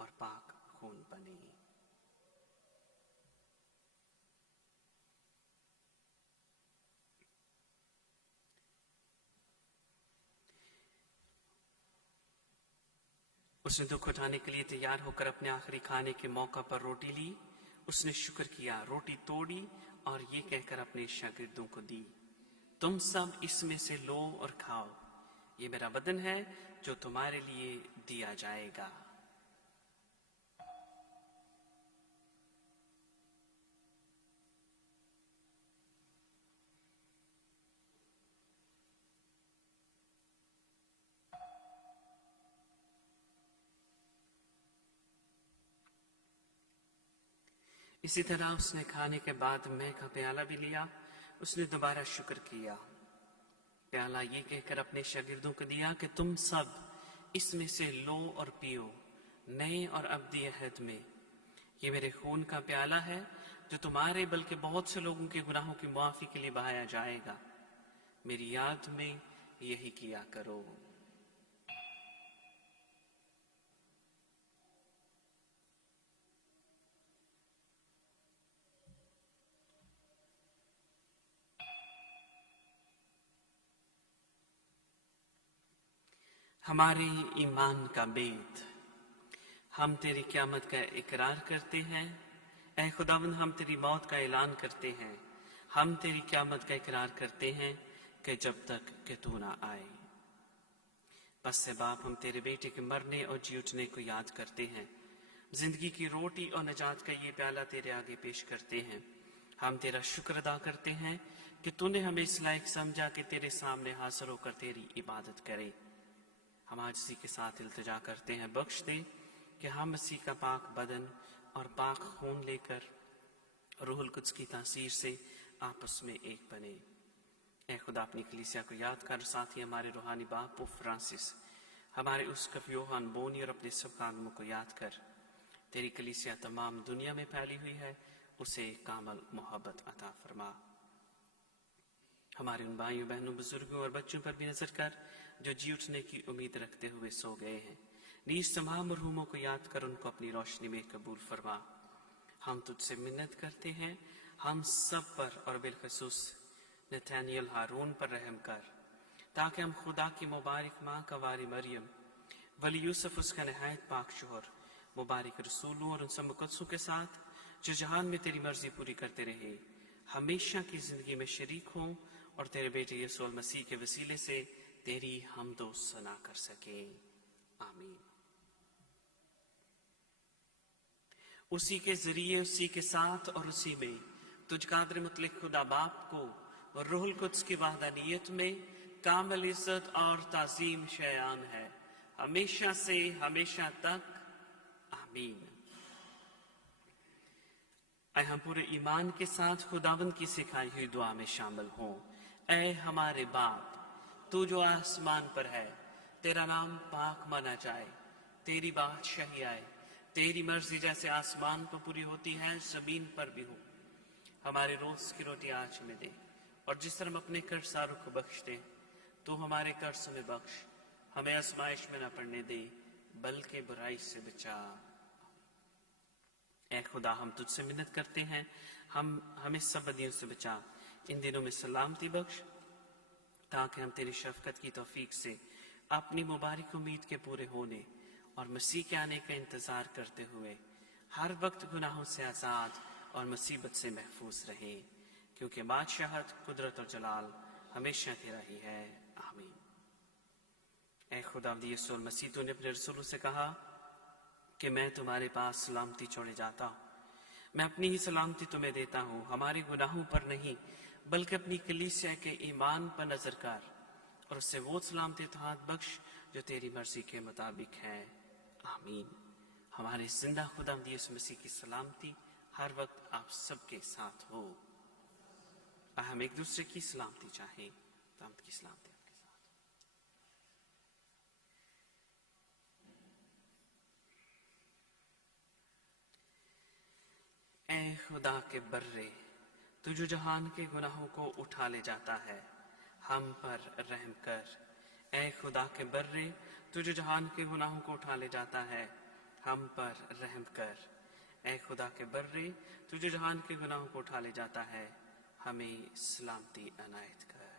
और पाक खून बने। उसने दुख उठाने के लिए तैयार होकर अपने आखिरी खाने के मौका पर रोटी ली। उसने शुक्र किया, रोटी तोड़ी और ये कहकर अपने शागिर्दों को दी, तुम सब इसमें से लो और खाओ, ये मेरा बदन है जो तुम्हारे लिए दिया जाएगा। इसी तरह उसने खाने के बाद मैं का प्याला भी लिया। उसने दोबारा शुक्र किया, प्याला ये कहकर अपने शागिर्दों को दिया कि तुम सब इसमें से लो और पियो, नए और अब्दी अहद में। ये मेरे खून का प्याला है जो तुम्हारे बल्कि बहुत से लोगों के गुनाहों की माफी के लिए बहाया जाएगा। मेरी याद में यही किया करो। हमारे ईमान का बेद, हम तेरी क़यामत का इकरार करते हैं। ऐ खुदावंद, हम तेरी मौत का ऐलान करते हैं। हम तेरी क़यामत का इकरार करते हैं कि जब तक कि तू ना आए। बस से बाप, हम तेरे बेटे के मरने और जी उठने को याद करते हैं। जिंदगी की रोटी और निजात का ये प्याला तेरे आगे पेश करते हैं। हम तेरा शुक्र अदा करते हैं कि तूने हमें इस लायक समझा कि तेरे सामने हाजिर होकर तेरी इबादत करें। हम आज इसी के साथ इल्तिजा करते हैं, बख्श दे कि हम मसीह का पाक बदन और पाक खून लेकर रूहुल कुद्स की तासीर से आपस में एक बने। ऐ खुदा, अपनी कलीसिया को याद कर, साथ ही हमारे रूहानी बाप पोप फ्रांसिस, हमारे उसकफ योहान बोनी और अपने सब कागमों को याद कर। तेरी कलीसिया तमाम दुनिया में फैली हुई है, उसे कामल मोहब्बत अता फरमा। हमारे उन भाइयों बहनों बुजुर्गों और बच्चों पर भी नजर कर जो जी उठने की उम्मीद रखते हुए सो गए हैं। नीज तमाम मरहूमों को याद कर उनको अपनी रोशनी में कबूल फरमा। हम तुझसे मिन्नत करते हैं, हम सब पर और बिलखसूस नथानियल हारून पर रहम कर, ताकि हम खुदा की मुबारक माँ कवारी मरियम, वली यूसुफ उसका नहायत पाक शोहर, मुबारक रसूलों और उन सब मुकद्दसों के साथ जो जहान में तेरी मर्जी पूरी करते रहे, हमेशा की जिंदगी में शरीक हों और तेरे बेटे यीशु मसीह के वसीले से तेरी हमदो सना कर सके। आमीन। उसी के जरिए, उसी के साथ और उसी में तुझ कादर मुतलक खुदा बाप को और रूहुल कुद्स की वहदानियत में कामिल इज्जत और ताजीम शयान है, हमेशा से हमेशा तक। आमीन। आए हम पूरे ईमान के साथ खुदावंद की सिखाई हुई दुआ में शामिल हों। ऐ हमारे बाप, तू जो आसमान पर है, तेरा नाम पाक माना जाए, तेरी बादशाही आए, तेरी मर्जी जैसे आसमान पर पूरी होती है जमीन पर भी हो। हमारे रोज की रोटी आज हमें दे, और जिस तरह हम अपने कर्जदारों को बख्शते, तू हमारे कर्ज में बख्श, हमें आजमाइश में न पड़ने दे, बल्कि बुराई से बचा। ऐ खुदा, हम तुझसे मिन्नत करते हैं, हमें सब बदियों से बचा, इन दिनों में सलामती बख्श, ताकि हम तेरी शफकत की तौफीक से अपनी मुबारक उम्मीद के पूरे होने और मसीह के आने का इंतजार करते हुए हर वक्त गुनाहों से आजाद और मुसीबत से महफूज रहे, क्योंकि बादशाहत, कुदरत और जलाल हमेशा तेरा ही है। आमीन। ऐ खुदावंद यीशु मसीह, तूने अपने रसूलों से कहा कि मैं तुम्हारे पास सलामती छोड़े जाता हूँ, मैं अपनी ही सलामती तुम्हें देता हूँ, हमारे गुनाहों पर नहीं बल्कि अपनी कलीसिया के ईमान पर नजर कर और उससे वो सलामती इत्तेहाद बख्श जो तेरी मर्जी के मुताबिक है। आमीन। हमारे जिंदा खुदावंद यीशु मसीह की सलामती हर वक्त आप सबके साथ हो। हम एक दूसरे की सलामती चाहें, खुदावंद की सलामती आपके साथ। ऐ खुदा के बर्रे, तू जो जहान के गुनाहों को उठा ले जाता है, हम पर रहम कर। ऐ खुदा के बर्रे, तू जो जहान के गुनाहों को उठा ले जाता है, हम पर रहम कर। ऐ खुदा के बर्रे, तू जो जहान के गुनाहों को उठा ले जाता है, हमें सलामती अनायत कर।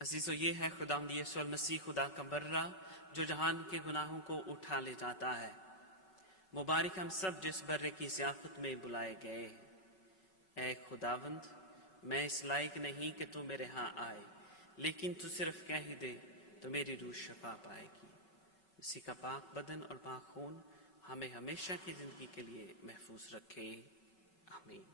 अजीजो, ये है खुदावंद यीशु मसीह, खुदा का बर्रा जो जहान के गुनाहों को उठा ले जाता है। मुबारक हम सब जिस बर्रे की ज़ियाफत में बुलाए गए। ऐ खुदावंद, मैं इस लायक नहीं कि तू मेरे यहाँ आए, लेकिन तू सिर्फ कह ही दे तो मेरी रूह शफा पाएगी। इसी का पाक बदन और पाक खून हमें हमेशा की जिंदगी के लिए महफूज रखे। आमीन।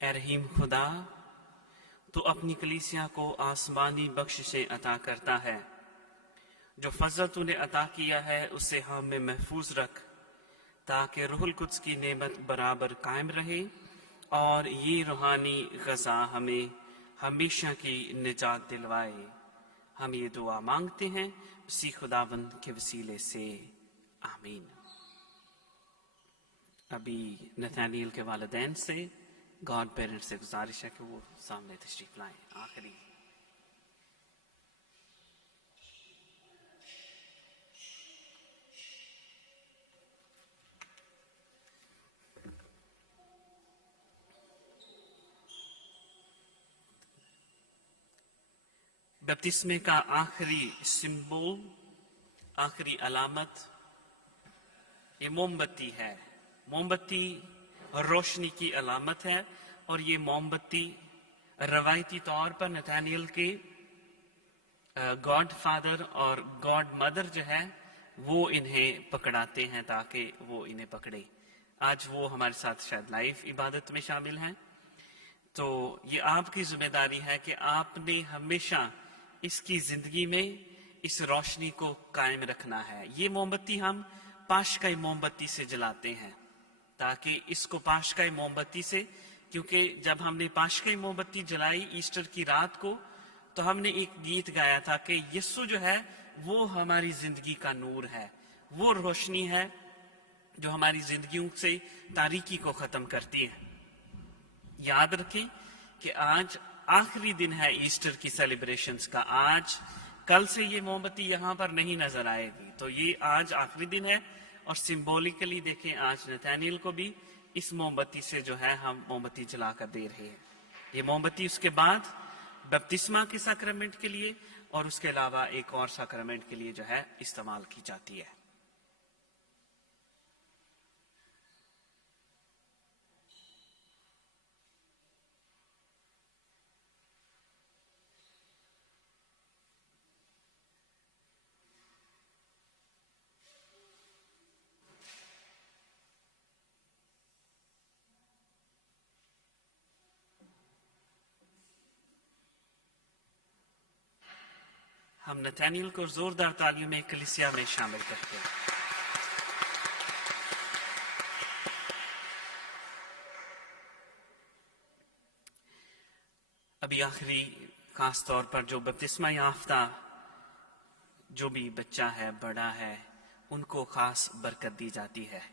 اے رحیم خدا، تو اپنی کلیسیا کو آسمانی بخششیں عطا کرتا ہے، جو فضل تو نے عطا کیا ہے اسے ہم میں محفوظ رکھ، تاکہ روح القدس کی نعمت برابر قائم رہے اور یہ روحانی غذا ہمیں ہمیشہ کی نجات دلوائے۔ ہم یہ دعا مانگتے ہیں اسی خداوند کے وسیلے سے، آمین۔ ابھی نتھانیل کے والدین سے، گاڈ پیرنٹ سے گزارش ہے کہ وہ سامنے تشریف لائیں۔ آخری بپتسمے کا آخری سمبول، آخری علامت یہ موم بتی ہے۔ موم بتی روشنی کی علامت ہے، اور یہ موم بتی روایتی طور پر نتھانیل کے گاڈ فادر اور گاڈ مدر جو ہے وہ انہیں پکڑاتے ہیں تاکہ وہ انہیں پکڑے۔ آج وہ ہمارے ساتھ شاید لائیو عبادت میں شامل ہیں، تو یہ آپ کی ذمہ داری ہے کہ آپ نے ہمیشہ اس کی زندگی میں اس روشنی کو قائم رکھنا ہے۔ یہ موم بتی ہم پاشکائی موم بتی سے جلاتے ہیں، تاکہ اس کو پاشکائی موم بتی سے، کیونکہ جب ہم نے پاشکائی موم بتی جلائی ایسٹر کی رات کو، تو ہم نے ایک گیت گایا تھا کہ یسوع جو ہے وہ ہماری زندگی کا نور ہے، وہ روشنی ہے جو ہماری زندگیوں سے تاریکی کو ختم کرتی ہے۔ یاد رکھیں کہ آج آخری دن ہے ایسٹر کی سیلیبریشنز کا۔ آج کل سے یہ موم بتی یہاں پر نہیں نظر آئے گی، تو یہ آج آخری دن ہے، اور سمبولیکلی دیکھیں آج نتھانیل کو بھی اس موم بتی سے جو ہے ہم موم بتی جلا کر دے رہے ہیں۔ یہ موم بتی اس کے بعد بپتسمہ کے سیکرمنٹ کے لیے اور اس کے علاوہ ایک اور سیکرمنٹ کے لیے جو ہے استعمال کی جاتی ہے۔ ہم نتھانیل کو زوردار تالیوں میں کلیسیا میں شامل کرتے ہیں۔ ابھی آخری خاص طور پر جو بپتسمہ یافتہ جو بھی بچہ ہے، بڑا ہے، ان کو خاص برکت دی جاتی ہے۔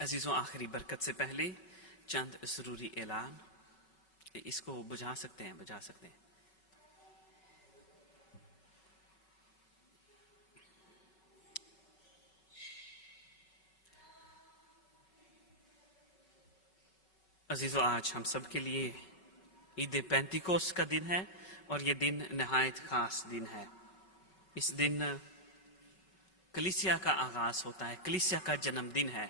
عزیزوں، آخری برکت سے پہلے چند ضروری اعلان، اس کو بجھا سکتے ہیں۔ عزیزوں، آج ہم سب کے لیے عید پینتیکوس کا دن ہے، اور یہ دن نہایت خاص دن ہے۔ اس دن کلیسیا کا آغاز ہوتا ہے، کلیسیا کا جنم دن ہے،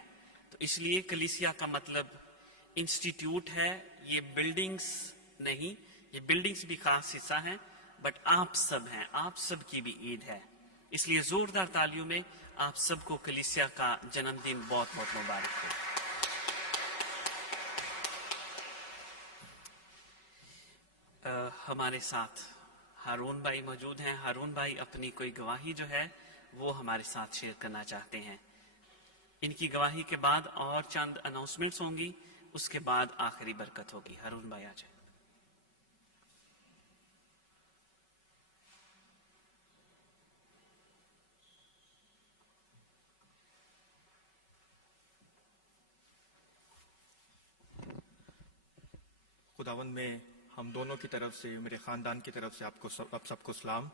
تو اس لیے کلیسیا کا مطلب انسٹیٹیوٹ ہے، یہ بلڈنگز نہیں، یہ بلڈنگز بھی خاص حصہ ہیں، بٹ آپ سب ہیں، آپ سب کی بھی عید ہے۔ اس لیے زوردار تالیوں میں آپ سب کو کلیسیا کا جنم دن بہت بہت مبارک ہو۔ ہمارے ساتھ ہارون بھائی موجود ہیں۔ ہارون بھائی اپنی کوئی گواہی جو ہے وہ ہمارے ساتھ شیئر کرنا چاہتے ہیں۔ ان کی گواہی کے بعد اور چند اناؤنسمنٹس ہوں گی، اس کے بعد آخری برکت ہوگی۔ ہارون بھائی آ جائیں۔ خداوند میں ہم دونوں کی طرف سے، میرے خاندان کی طرف سے آپ سب کو سلام۔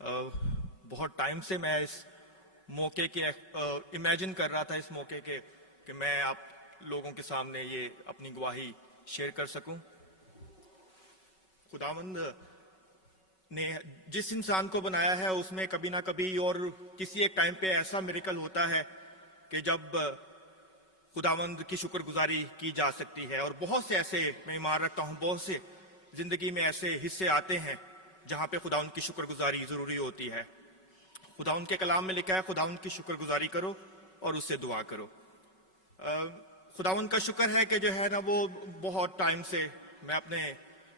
بہت ٹائم سے میں اس موقع کے امیجن کر رہا تھا اس موقع کے کہ میں آپ لوگوں کے سامنے یہ اپنی گواہی شیئر کر سکوں. خداوند نے جس انسان کو بنایا ہے اس میں کبھی نہ کبھی اور کسی ایک ٹائم پہ ایسا میریکل ہوتا ہے کہ جب خداوند کی شکر گزاری کی جا سکتی ہے. اور بہت سے ایسے میں ایمان رکھتا ہوں بہت سے زندگی میں ایسے حصے آتے ہیں جہاں پہ خداوند کی شکر گزاری ضروری ہوتی ہے. خداوند کے کلام میں لکھا ہے خداوند کی شکر گزاری کرو اور اس سے دعا کرو. خداوند کا شکر ہے کہ جو ہے نا وہ بہت ٹائم سے میں اپنے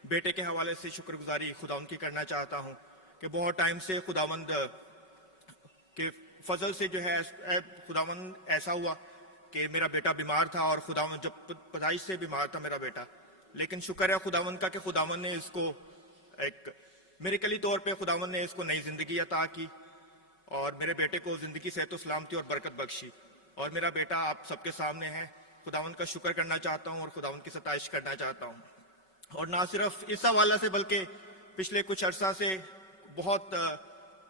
بیٹے کے حوالے سے شکر گزاری خداوند کی کرنا چاہتا ہوں کہ بہت ٹائم سے خداوند کے فضل سے جو ہے خداوند ایسا ہوا کہ میرا بیٹا بیمار تھا اور خداوند جب پیدائش سے بیمار تھا میرا بیٹا, لیکن شکر ہے خداوند کا کہ خداوند نے اس کو ایک میریکلی طور پہ خداوند نے اس کو نئی زندگی عطا کی اور میرے بیٹے کو زندگی صحت و سلامتی اور برکت بخشی. اور میرا بیٹا آپ سب کے سامنے ہے. خداوند کا شکر کرنا چاہتا ہوں اور خداوند کی ستائش کرنا چاہتا ہوں. اور نہ صرف اس حوالے سے بلکہ پچھلے کچھ عرصہ سے بہت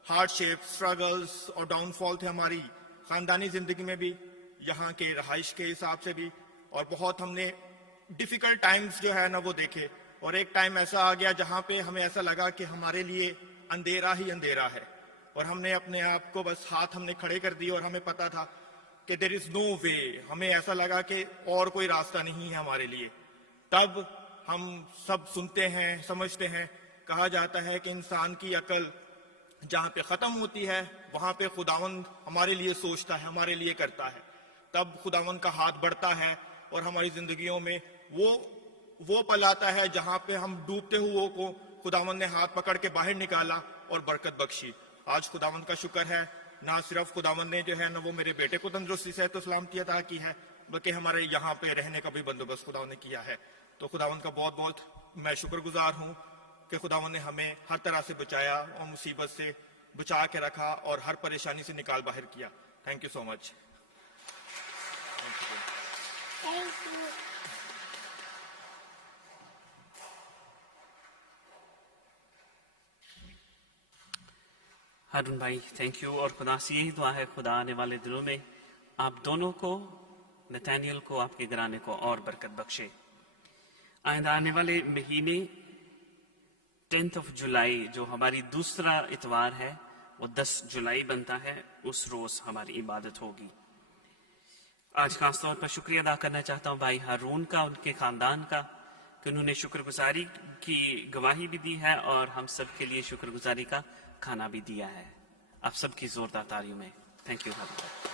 ہارڈ شیپ اسٹرگلس اور ڈاؤن فال تھے ہماری خاندانی زندگی میں بھی, یہاں کے رہائش کے حساب سے بھی, اور بہت ہم نے ڈیفیکلٹ ٹائمز جو ہے نا وہ دیکھے. اور ایک ٹائم ایسا آ گیا جہاں پہ ہمیں ایسا لگا کہ ہمارے لیے اندھیرا ہی اندھیرا ہے اور ہم نے اپنے آپ کو بس ہاتھ ہم نے کھڑے کر دیے اور ہمیں پتا تھا کہ دیر از نو وے. ہمیں ایسا لگا کہ اور کوئی راستہ نہیں ہے ہمارے لیے. تب ہم سب سنتے ہیں سمجھتے ہیں, کہا جاتا ہے کہ انسان کی عقل جہاں پہ ختم ہوتی ہے وہاں پہ خداوند ہمارے لیے سوچتا ہے, ہمارے لیے کرتا ہے. تب خداوند کا ہاتھ بڑھتا ہے اور ہماری زندگیوں میں وہ پل آتا ہے جہاں پہ ہم ڈوبتے ہوئے کو خداوند نے ہاتھ پکڑ کے باہر نکالا اور برکت بخشی. آج خداوند کا شکر ہے نہ صرف خداوند نے جو ہے نا وہ میرے بیٹے کو تندرستی صحت و سلامتی عطا کی ہے بلکہ ہمارے یہاں پہ رہنے کا بھی بندوبست خداوند نے کیا ہے. تو خداوند کا بہت بہت میں شکر گزار ہوں کہ خداوند نے ہمیں ہر طرح سے بچایا اور مصیبت سے بچا کے رکھا اور ہر پریشانی سے نکال باہر کیا. تھینک یو سو مچ. ہارون بھائی تھینک یو. اور خدا سے یہی دعا ہے خدا آنے والے دنوں میں آپ دونوں کو, نتانیل کو, آپ کے گھرانے کو اور برکت بخشے. آئندہ آنے والے مہینے 10 جولائی جو ہماری دوسرا اتوار ہے وہ 10 جولائی بنتا ہے, اس روز ہماری عبادت ہوگی. آج خاص طور پر شکریہ ادا کرنا چاہتا ہوں بھائی ہارون کا, ان کے خاندان کا, کہ انہوں نے شکر گزاری کی گواہی بھی دی ہے اور ہم سب کے لیے شکر گزاری کا کھانا بھی دیا ہے. آپ سب کی زوردار تالیوں میں تھینک یو ہارون بھائی.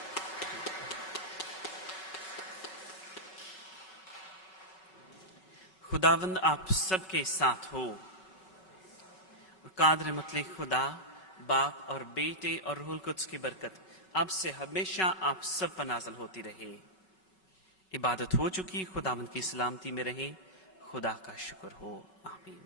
خداوند آپ سب کے ساتھ ہو. قادر مطلق خدا باپ اور بیٹے اور روح القدس کی برکت آپ سے ہمیشہ آپ سب پر نازل ہوتی رہے. عبادت ہو چکی, خداوند کی سلامتی میں رہیں. خدا کا شکر ہو. آمین.